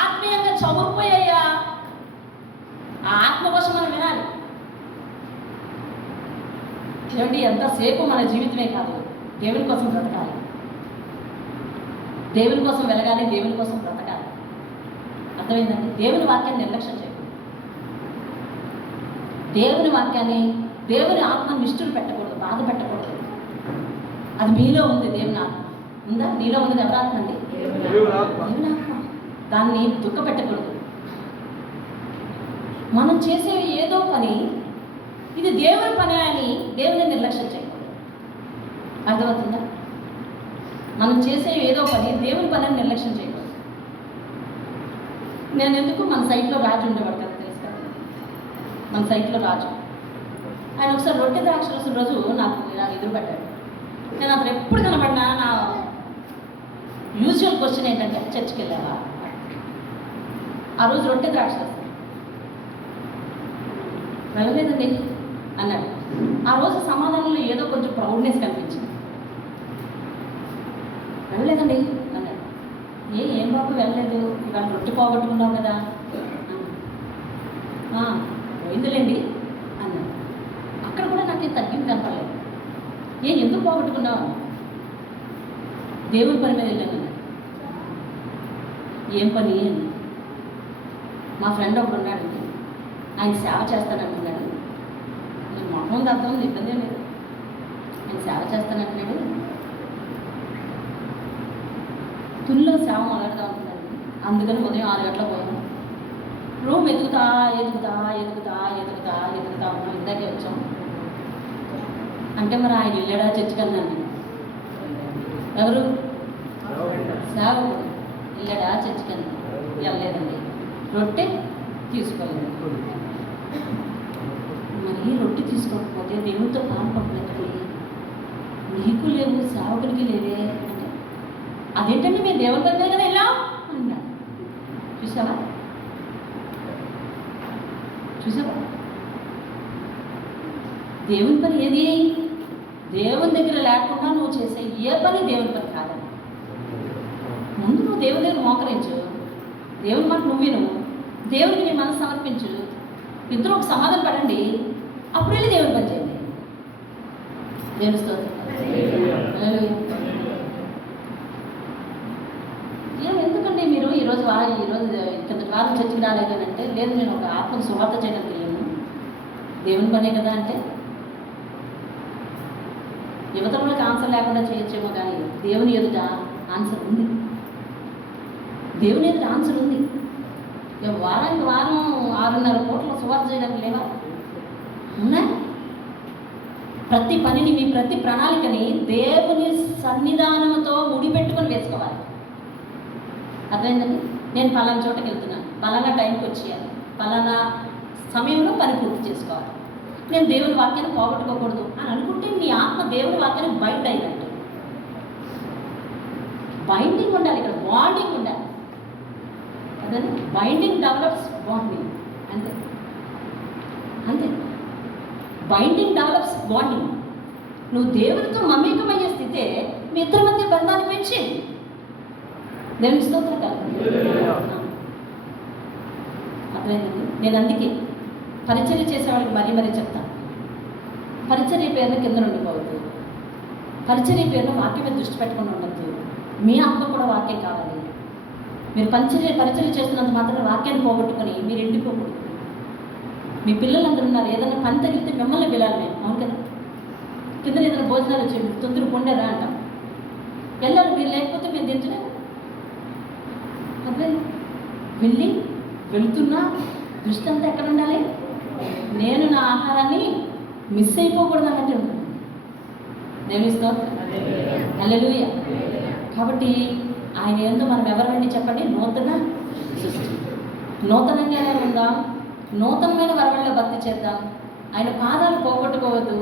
ఆత్మీయంగా చదువుపోయ్యా. ఆ ఆత్మ కోసం మనం వినాలి. ఏమండి, ఎంతసేపు మన జీవితమే కాదు, దేవుని కోసం బ్రతకాలి. దేవుని కోసం వెలగాలి, దేవుని కోసం బ్రతకాలి. అర్థమైందండి? దేవుని వాక్యాన్ని నిర్లక్ష్యం చేయకూడదు. దేవుని వాక్యాన్ని, దేవుని ఆత్మను నిష్ఠులు పెట్టకూడదు, బాధ పెట్టకూడదు. అది మీలో ఉంది. దేవుని ఆత్మ ఉందా? నీలో ఉంది. ఎవరి ఆత్మ అండి? దేవుని ఆత్మ. దాన్ని దుఃఖ పెట్టకూడదు. మనం చేసే ఏదో పని ఇది దేవుని పని అని దేవుని నిర్లక్ష్యం చేయకూడదు. అర్థమవుతుందా? మనం చేసే ఏదో పని దేవుని పని అని నిర్లక్ష్యం చేయకూడదు. నేను ఎందుకు మన సైట్లో రాజు ఉండేవాడు కదా, తెలుసు కదా, మన సైట్లో రాజు. ఆయన ఒకసారి రొట్టె ద్రాక్షరసం రోజు నాకు ఎదురుపడ్డాడు. నేను అతను ఎప్పుడు కనబడినా నా యూజువల్ క్వశ్చన్ ఏంటంటే, చర్చికి వెళ్ళావా? ఆ రోజు రొట్టె ద్రాక్షరసం వెళ్ళలేదండి అన్నాడు. ఆ రోజు సమాధానంలో ఏదో కొంచెం ప్రౌడ్నెస్ కనిపించింది. వెళ్ళలేదండి అన్నాడు. ఏం బాబు వెళ్ళలేదు, ఇవాళ రొట్టె పోగొట్టుకున్నావు కదా. పోయిందిలేండి అన్నాడు. అక్కడ కూడా నాకు తగ్గింపు కనపడలేదు. ఎందుకు పోగొట్టుకున్నావు? దేవుని పని మీద వెళ్ళాను అన్నాడు. ఏం పని అని. మా ఫ్రెండ్ ఒకడు ఉన్నాడండి, ఆయన సేవ చేస్తానంటున్నాడు. నేను మొహం అర్థం ఉంది, ఇబ్బంది లేదు. ఆయన సేవ చేస్తానంటున్నాడు. తుల్లో సేవ మొదలుగా ఉంటున్నాడు. అందుకని ఉదయం 6 గంటలకు పోయాను. రూమ్ ఎదుగుతా ఉన్నాం. ఇందాకే వచ్చాం. అంటే మరి ఆయన వెళ్ళాడా చర్చికన్నాను. ఎవరు? సేవకుడు వెళ్ళాడా చర్చికన్నా? వెళ్ళలేదండి. రొట్టె తీసుకోలేదు. మరి రొట్టె తీసుకోకపోతే దేవునితో పాల్పడలేదు. నీకు లేవు, సేవకుడికి లేవే అంటే, అదేంటంటే మేము దేవుని పని కదా వెళ్ళాం అన్నాడు. చూసావా? దేవుని పని ఏది? దేవుని దగ్గర లేకుండా నువ్వు చేసే ఏ పని దేవుని పని కాదని. ముందు నువ్వు దేవుని దగ్గర మోకరించు, దేవుని మాట నువ్వు విను, దేవునికి నీ మనసు సమర్పించు, ఇద్దరు ఒక సమాధానం పడండి, అప్పుడు వెళ్ళి దేవుని పని చేయండి. దేవుని స్తోత్రం. ఎందుకండి మీరు ఈరోజు కిందటి వారం చర్చికి రాలేదు అని అంటే, లేదు నేను ఒక ఆత్మకు సువార్త చేయడానికి వెళ్ళాను, దేవుని పనే కదా అంటే, యువతలకు ఆన్సర్ లేకుండా చేయొచ్చేమో, కానీ దేవుని ఎదుట ఆన్సర్ ఉంది. దేవుని ఎదుట ఆన్సర్ ఉంది. వారానికి వారం 6.5 కోట్ల సువార్త చేయడానికి లేవా? ఉన్నాయి. ప్రతి పనిని, మీ ప్రతి ప్రణాళికని దేవుని సన్నిధానంతో ముడిపెట్టుకొని వేసుకోవాలి. అర్థమైందండి? నేను పలానా చోటకి వెళ్తున్నాను, పలానా టైంకి వచ్చేయాలి, పలానా సమయంలో పని పూర్తి చేసుకోవాలి, నేను దేవుని వాక్యాన్ని పోగొట్టుకోకూడదు అని అనుకుంటే నీ ఆత్మ దేవుని వాక్యాన్ని బైండ్ అయినట్టు. బైండింగ్ ఉండాలి, ఇక్కడ బాండింగ్ ఉండాలి. అదే బైండింగ్ డెవలప్స్ బాండింగ్. అంతే అంతే. Binding develops bonding. నువ్వు దేవుడితో మమేకమయ్యే స్థితే మీ ఇద్దరి మధ్య బంధాన్ని పెంచి దేవుని స్తోత్రం కలుగుతుంది. అర్థమైందండి? నేను అందుకే పరిచర్య చేసేవాళ్ళకి మరీ చెప్తాను, పరిచర్య పేరును కింద ఉండిపోవద్దు, పరిచర్య పేరును వాక్యం మీద దృష్టి పెట్టుకుని ఉండద్దు. మీ ఆత్మ కూడా వాక్యం కావాలి. మీరు పరిచర్య చేస్తున్నంత మాత్రం వాక్యాన్ని పోగొట్టుకొని మీరు ఎండిపోకూడదు. మీ పిల్లలందరూ ఉన్నారు, ఏదైనా పని తగిలితే మిమ్మల్ని పిలాలి మేము, అవును కదా? కింద ఏదైనా భోజనాలు వచ్చి తొందర పొండారా అంటాం, వెళ్ళాలి. మీరు లేకపోతే మేము దించలేము. అదే వెళ్తున్నా దృష్టి అంతా ఎక్కడ ఉండాలి? నేను నా ఆహారాన్ని మిస్ అయిపోకూడదు అన్నట్టు ఉంటుంది. దేవుని స్తోత్రం. హల్లెలూయా. కాబట్టి ఆయన యందు మనం ఎవరండి చెప్పండి? నూతన సృష్టి. నూతనంగానే ఉందాం, నూతనమైన వరవల్లో భక్తి చేద్దాం. ఆయన పాదాలు పోగొట్టుకోవద్దు,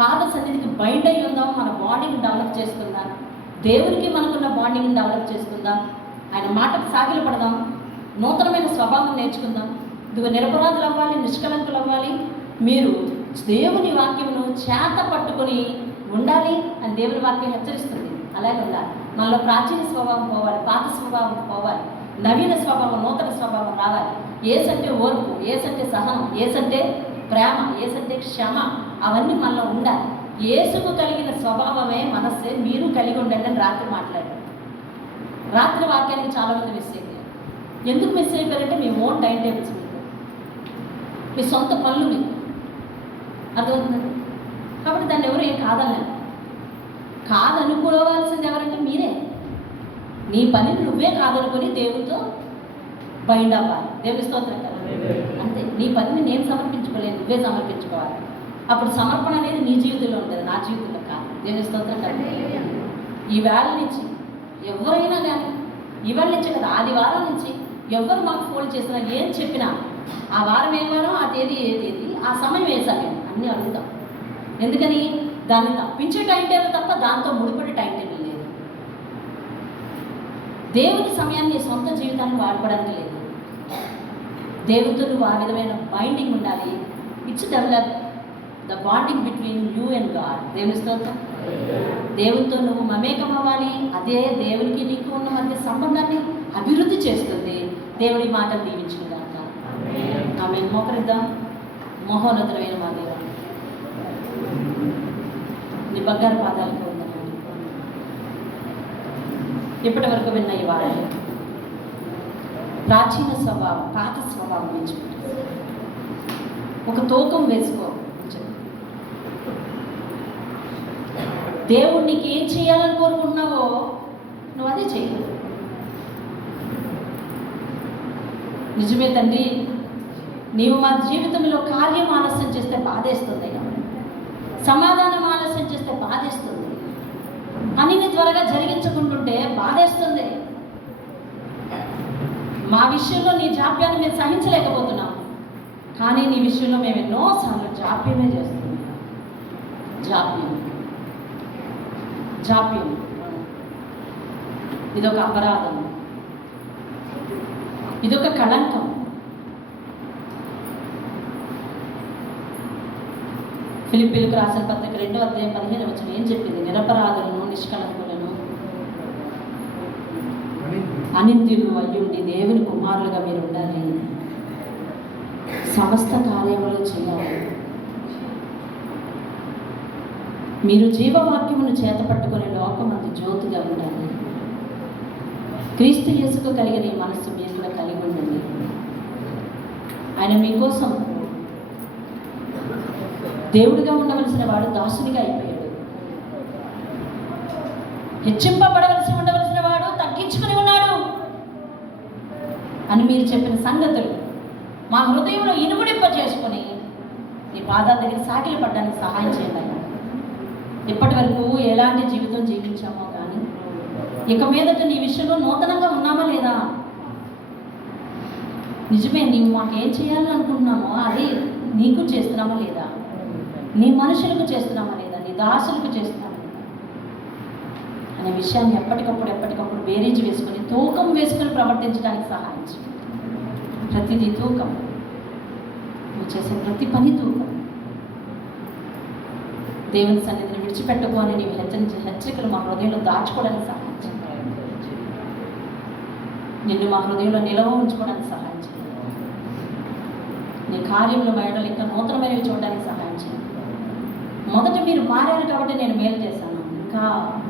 పాద సన్నిధికి బైండ్ అయి ఉందాం. మన బాండింగ్ డెవలప్ చేసుకుందాం, దేవునికి మనకున్న బాండింగ్ డెవలప్ చేసుకుందాం. ఆయన మాటకు సాగిలు పడదాం, నూతనమైన స్వభావం నేర్చుకుందాం. ఇదిగో నిరపరాధులు అవ్వాలి, నిష్కలంకులు అవ్వాలి. మీరు దేవుని వాక్యమును చేత పట్టుకొని ఉండాలి అని దేవుని వాక్యం హెచ్చరిస్తుంది. అలాగే ఉండాలి. మనలో ప్రాచీన స్వభావం పోవాలి, పాత స్వభావం పోవాలి, నవీన స్వభావం, నూతన స్వభావం రావాలి. ఏసంటే ఓర్పు, ఏసంటే సహనం, ఏసంటే ప్రేమ, ఏసంటే క్షమ, అవన్నీ మనలో ఉండాలి. యేసుకు కలిగిన స్వభావమే మనస్సే మీరు కలిగి ఉండండి అని రాత్రి మాట్లాడారు. రాత్రి వాక్యానికి చాలామంది మిస్ అయిపోయారు. ఎందుకు మిస్ అయిపోయారంటే మీ ఓన్ టైం టేబుల్స్ మీకు, మీ సొంత పనులు మీకు అర్థమవుతుంది. కాబట్టి దాన్ని ఎవరు ఏం కాదన్నారు. కాదనుకోవాల్సింది ఎవరంటే మీరే. నీ పనిని నువ్వే కాదనుకొని దేవుడితో బైండ్ అవ్వాలి. దేవుని స్తోత్రం కదా. అంతే, నీ పనిని నేను సమర్పించుకోలేదు, నువ్వే సమర్పించుకోవాలి. అప్పుడు సమర్పణ అనేది నీ జీవితంలో ఉంటుంది, నా జీవితంలో కాదు. దేవుని స్తోత్రం కదా. ఈ వేళ నుంచి ఎవరైనా కానీ, ఇవాళ నుంచి కదా, ఆదివారం నుంచి ఎవరు మాకు ఫోన్ చేసినా, ఏం చెప్పినా, ఆ వారం ఏ వారం, ఆ తేదీ ఏ తేదీ, ఆ సమయం ఏ సమయం అన్నీ అడుగుతాం. ఎందుకని? దాన్ని తప్పించే టైం టేబుల్ తప్ప దాంతో ముడిపడే టైం టేబుల్ లేదు. దేవుని సమయాన్ని సొంత జీవితాన్ని వాడుకోవడానికి లేదు. దేవుడితో నువ్వు ఆ విధమైన బైండింగ్ ఉండాలి. It's develop the bonding between you and God. దేవుని స్తోత్రం. దేవునితో నువ్వు మమేకం అవ్వాలి. అదే దేవునికి నీకు ఉన్న మధ్య సంబంధాన్ని అభివృద్ధి చేస్తుంది. దేవుడి మాటలు దీవించుగాక. ఆమె మోకరిద్దాం. మహోన్నతులైన మా దేవ, నీ బంగారు పాదాలకు ఉందండి. ఇప్పటి వరకు విన్న ఈ వారాలు ప్రాచీన స్వభావం, పాత స్వభావం ఎంచుకుంటుంది. ఒక తూకం వేసుకో. దేవుడు నీకు ఏం చేయాలని కోరుకుంటున్నావో నువ్వు అదే చెయ్యి. నిజమే తండ్రి, నీవు మా జీవితంలో కార్యం ఆలస్యం చేస్తే బాధేస్తుంది, సమాధానం ఆలస్యం చేస్తే బాధేస్తుంది, అన్నిని త్వరగా జరిగించకుంటుంటే బాధేస్తుంది. మా విషయంలో నీ జాప్యాన్ని మేము సహించలేకపోతున్నాం. కానీ నీ విషయంలో మేము ఎన్నోసార్లు జాప్యమే చేస్తున్నాం. జాప్యం ఇదొక అపరాధం, ఇదొక కళంకం. ఫిలిప్పీలకు రాసిన పత్రిక 2:15 ఏం చెప్పింది? నిరపరాధులను, నిష్కలంకులను, అనింద్యులు అయ్యుండి దేవుని కుమారులుగా మీరు ఉండాలి, సమస్త కార్యములు చేయాలి. మీరు జీవవాక్యమును చేతపట్టుకునే లోకమందు జ్యోతిగా ఉండాలి. క్రీస్తు యేసుకు కలిగిన ఈ మనస్సు మీరు కూడా కలిగి ఉండండి. ఆయన మీకోసం దేవుడిగా ఉండవలసిన వాడు దాసునిగా అయిపోయాడు. ఉండవలసిన వాడు తగ్గించుకుని ఉన్నాడు అని మీరు చెప్పిన సంగతులు మా హృదయంలో ఇనుముడింప చేసుకొని నీ పాదాల దగ్గర సాగిలి పడడానికి సహాయం చేయండి. ఇప్పటి వరకు ఎలాంటి జీవితం జీవించామో కానీ ఇక మీదట నీ విషయంలో నూతనంగా ఉన్నామా లేదా? నిజమే, నీవు మాకేం చేయాలని అనుకుంటున్నామో అది నీకు చేస్తున్నామా లేదా? నీ మనుషులకు చేస్తున్నామా లేదా? నీ దాసులకు చేస్తున్నామా లేదా అనే విషయాన్ని ఎప్పటికప్పుడు బేరీజు వేసుకొని తూకం వేసుకొని ప్రవర్తించడానికి సహాయం చేయండి. ప్రతిదీ తూకం, నువ్వు చేసే ప్రతి పని తూకం. దేవుని సన్నిధిని విడిచిపెట్టుకోని నీవు హెచ్చరించే హెచ్చరికలు మా హృదయంలో దాచుకోవడానికి సహాయం చేయండి. నిన్ను మా హృదయంలో నిలవ ఉంచుకోవడానికి సహాయం చేయండి. నీ కార్యంలో మేడలు ఇంకా నూతనమైనవి చూడడానికి సహాయం చేయండి. మొదట మీరు మారారు కాబట్టి నేను మేలు చేశాను, ఇంకా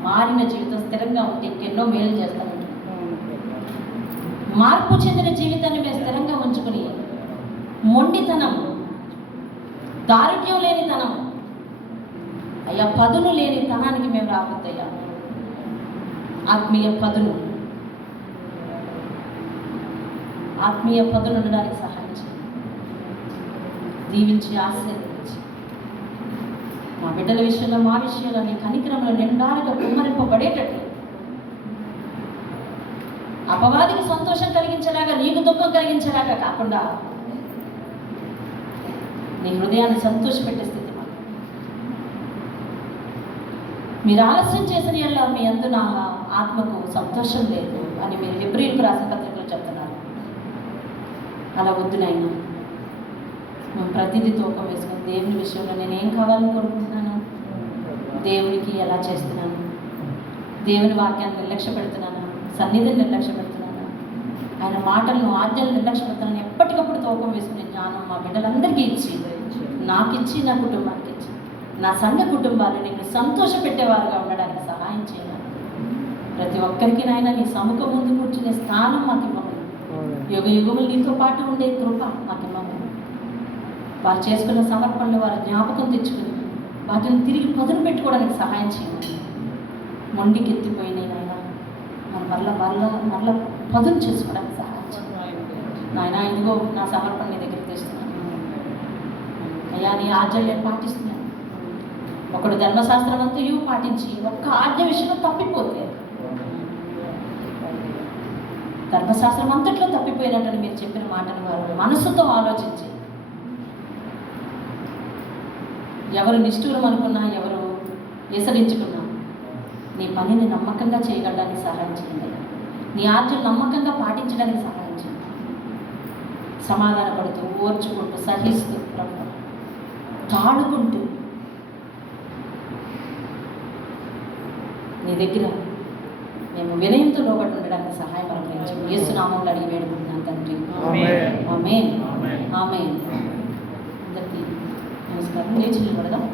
మారిన జీవితం స్థిరంగా ఉంటే ఇంకెన్నో మేలు చేస్తాను. మార్పు చెందిన జీవితాన్ని మేము స్థిరంగా ఉంచుకుని మొండితనం, దారుణ్యం లేని తనం, అయ్యా పదును లేని తనానికి మేము రాబోద్దయ్యా. ఆత్మీయ పదును ఉండడానికి సహాయం చేయండి. దీవించి ఆశీర్వదించి మా బిడ్డల విషయంలో, మా విషయంలో నీ కనికరంలో నిండారుగా కుమ్మరింపబడేటట్లు, అపవాదికి సంతోషం కలిగించేలాగా, నీకు దుఃఖం కలిగించేలాగా కాకుండా నీ హృదయాన్ని సంతోషపెట్టే స్థితి మాకు. మీరు ఆలస్యం చేసిన యెడల మీ యందు నా ఆత్మకు సంతోషం లేదు అని మీరు హెబ్రీయులకు రాసిన పత్రికలో చెప్తున్నారు. అలా వద్దు నాయనా. మేము ప్రతిదీ తూకం వేసుకుని దేవుని విషయంలో నేను ఏం కావాలని కోరుకుంటున్నాను, దేవునికి ఎలా చేస్తున్నాను, దేవుని వాక్యాన్ని నిర్లక్ష్య పెడుతున్నాను, సన్నిధిని నిర్లక్ష్య పెడుతున్నాను, ఆయన మాటలను, ఆజ్ఞలను నిర్లక్ష్య పెడుతున్నాను. ఎప్పటికప్పుడు తూకం వేసుకునే జ్ఞానం మా బిడ్డలందరికీ ఇచ్చి, నాకు ఇచ్చి, నా కుటుంబానికి ఇచ్చి, నా సంఘ కుటుంబాలు నిన్ను సంతోషపెట్టేవారుగా ఉండడానికి సహాయం చేయాలి. ప్రతి ఒక్కరికి నాయన నీ సముఖం ముందు కూర్చునే స్థానం మాకు ఇవ్వమని, యుగ యుగములు నీతో పాటు ఉండే కృప మాకు ఇవ్వమని, వారు చేసుకున్న సమర్పణలు వారు జ్ఞాపకం తెచ్చుకుని వాటిని తిరిగి పదును పెట్టుకోవడానికి సహాయం చేయమని, మొండికి ఎత్తిపోయినాయి నాయన మరల పదును చేసుకోవడానికి సహాయం చేయాలి నాయన. ఇదిగో నా సమర్పణ నీ దగ్గరికి తెస్తున్నాను అయ్యా. నీ ఆజ్ఞలు నేను పాటిస్తున్నాను. ఒకడు ధర్మశాస్త్రం అంతయు పాటించి ఒక్క ఆజ్ఞ విషయంలో తప్పిపోతే, ధర్మశాస్త్రం అంతట్లో తప్పిపోయినట్టు మీరు చెప్పిన మాటను వారు మనసుతో ఆలోచించి, ఎవరు నిష్ఠూరం అనుకున్నా, ఎవరు ఎసరించుకున్నా, నీ పనిని నమ్మకంగా చేయగలడానికి సహాయం చేయండి. నీ ఆజ్ఞలు నమ్మకంగా పాటించడానికి సహాయం చేయండి. సమాధానపడుతూ, ఓర్చుకుంటూ, సహిస్తూ, తాడుకుంటూ నీ దగ్గర మేము వినయంతో లోబడి ఉండడానికి సహాయం అనుగ్రహించండి. యేసు నామములో అడిగి వేడుకుంటున్నాను తండ్రి. ఆమేన్. ఆమేన్. అందరికీ నమస్కారం. లేచి నిలబడదాం.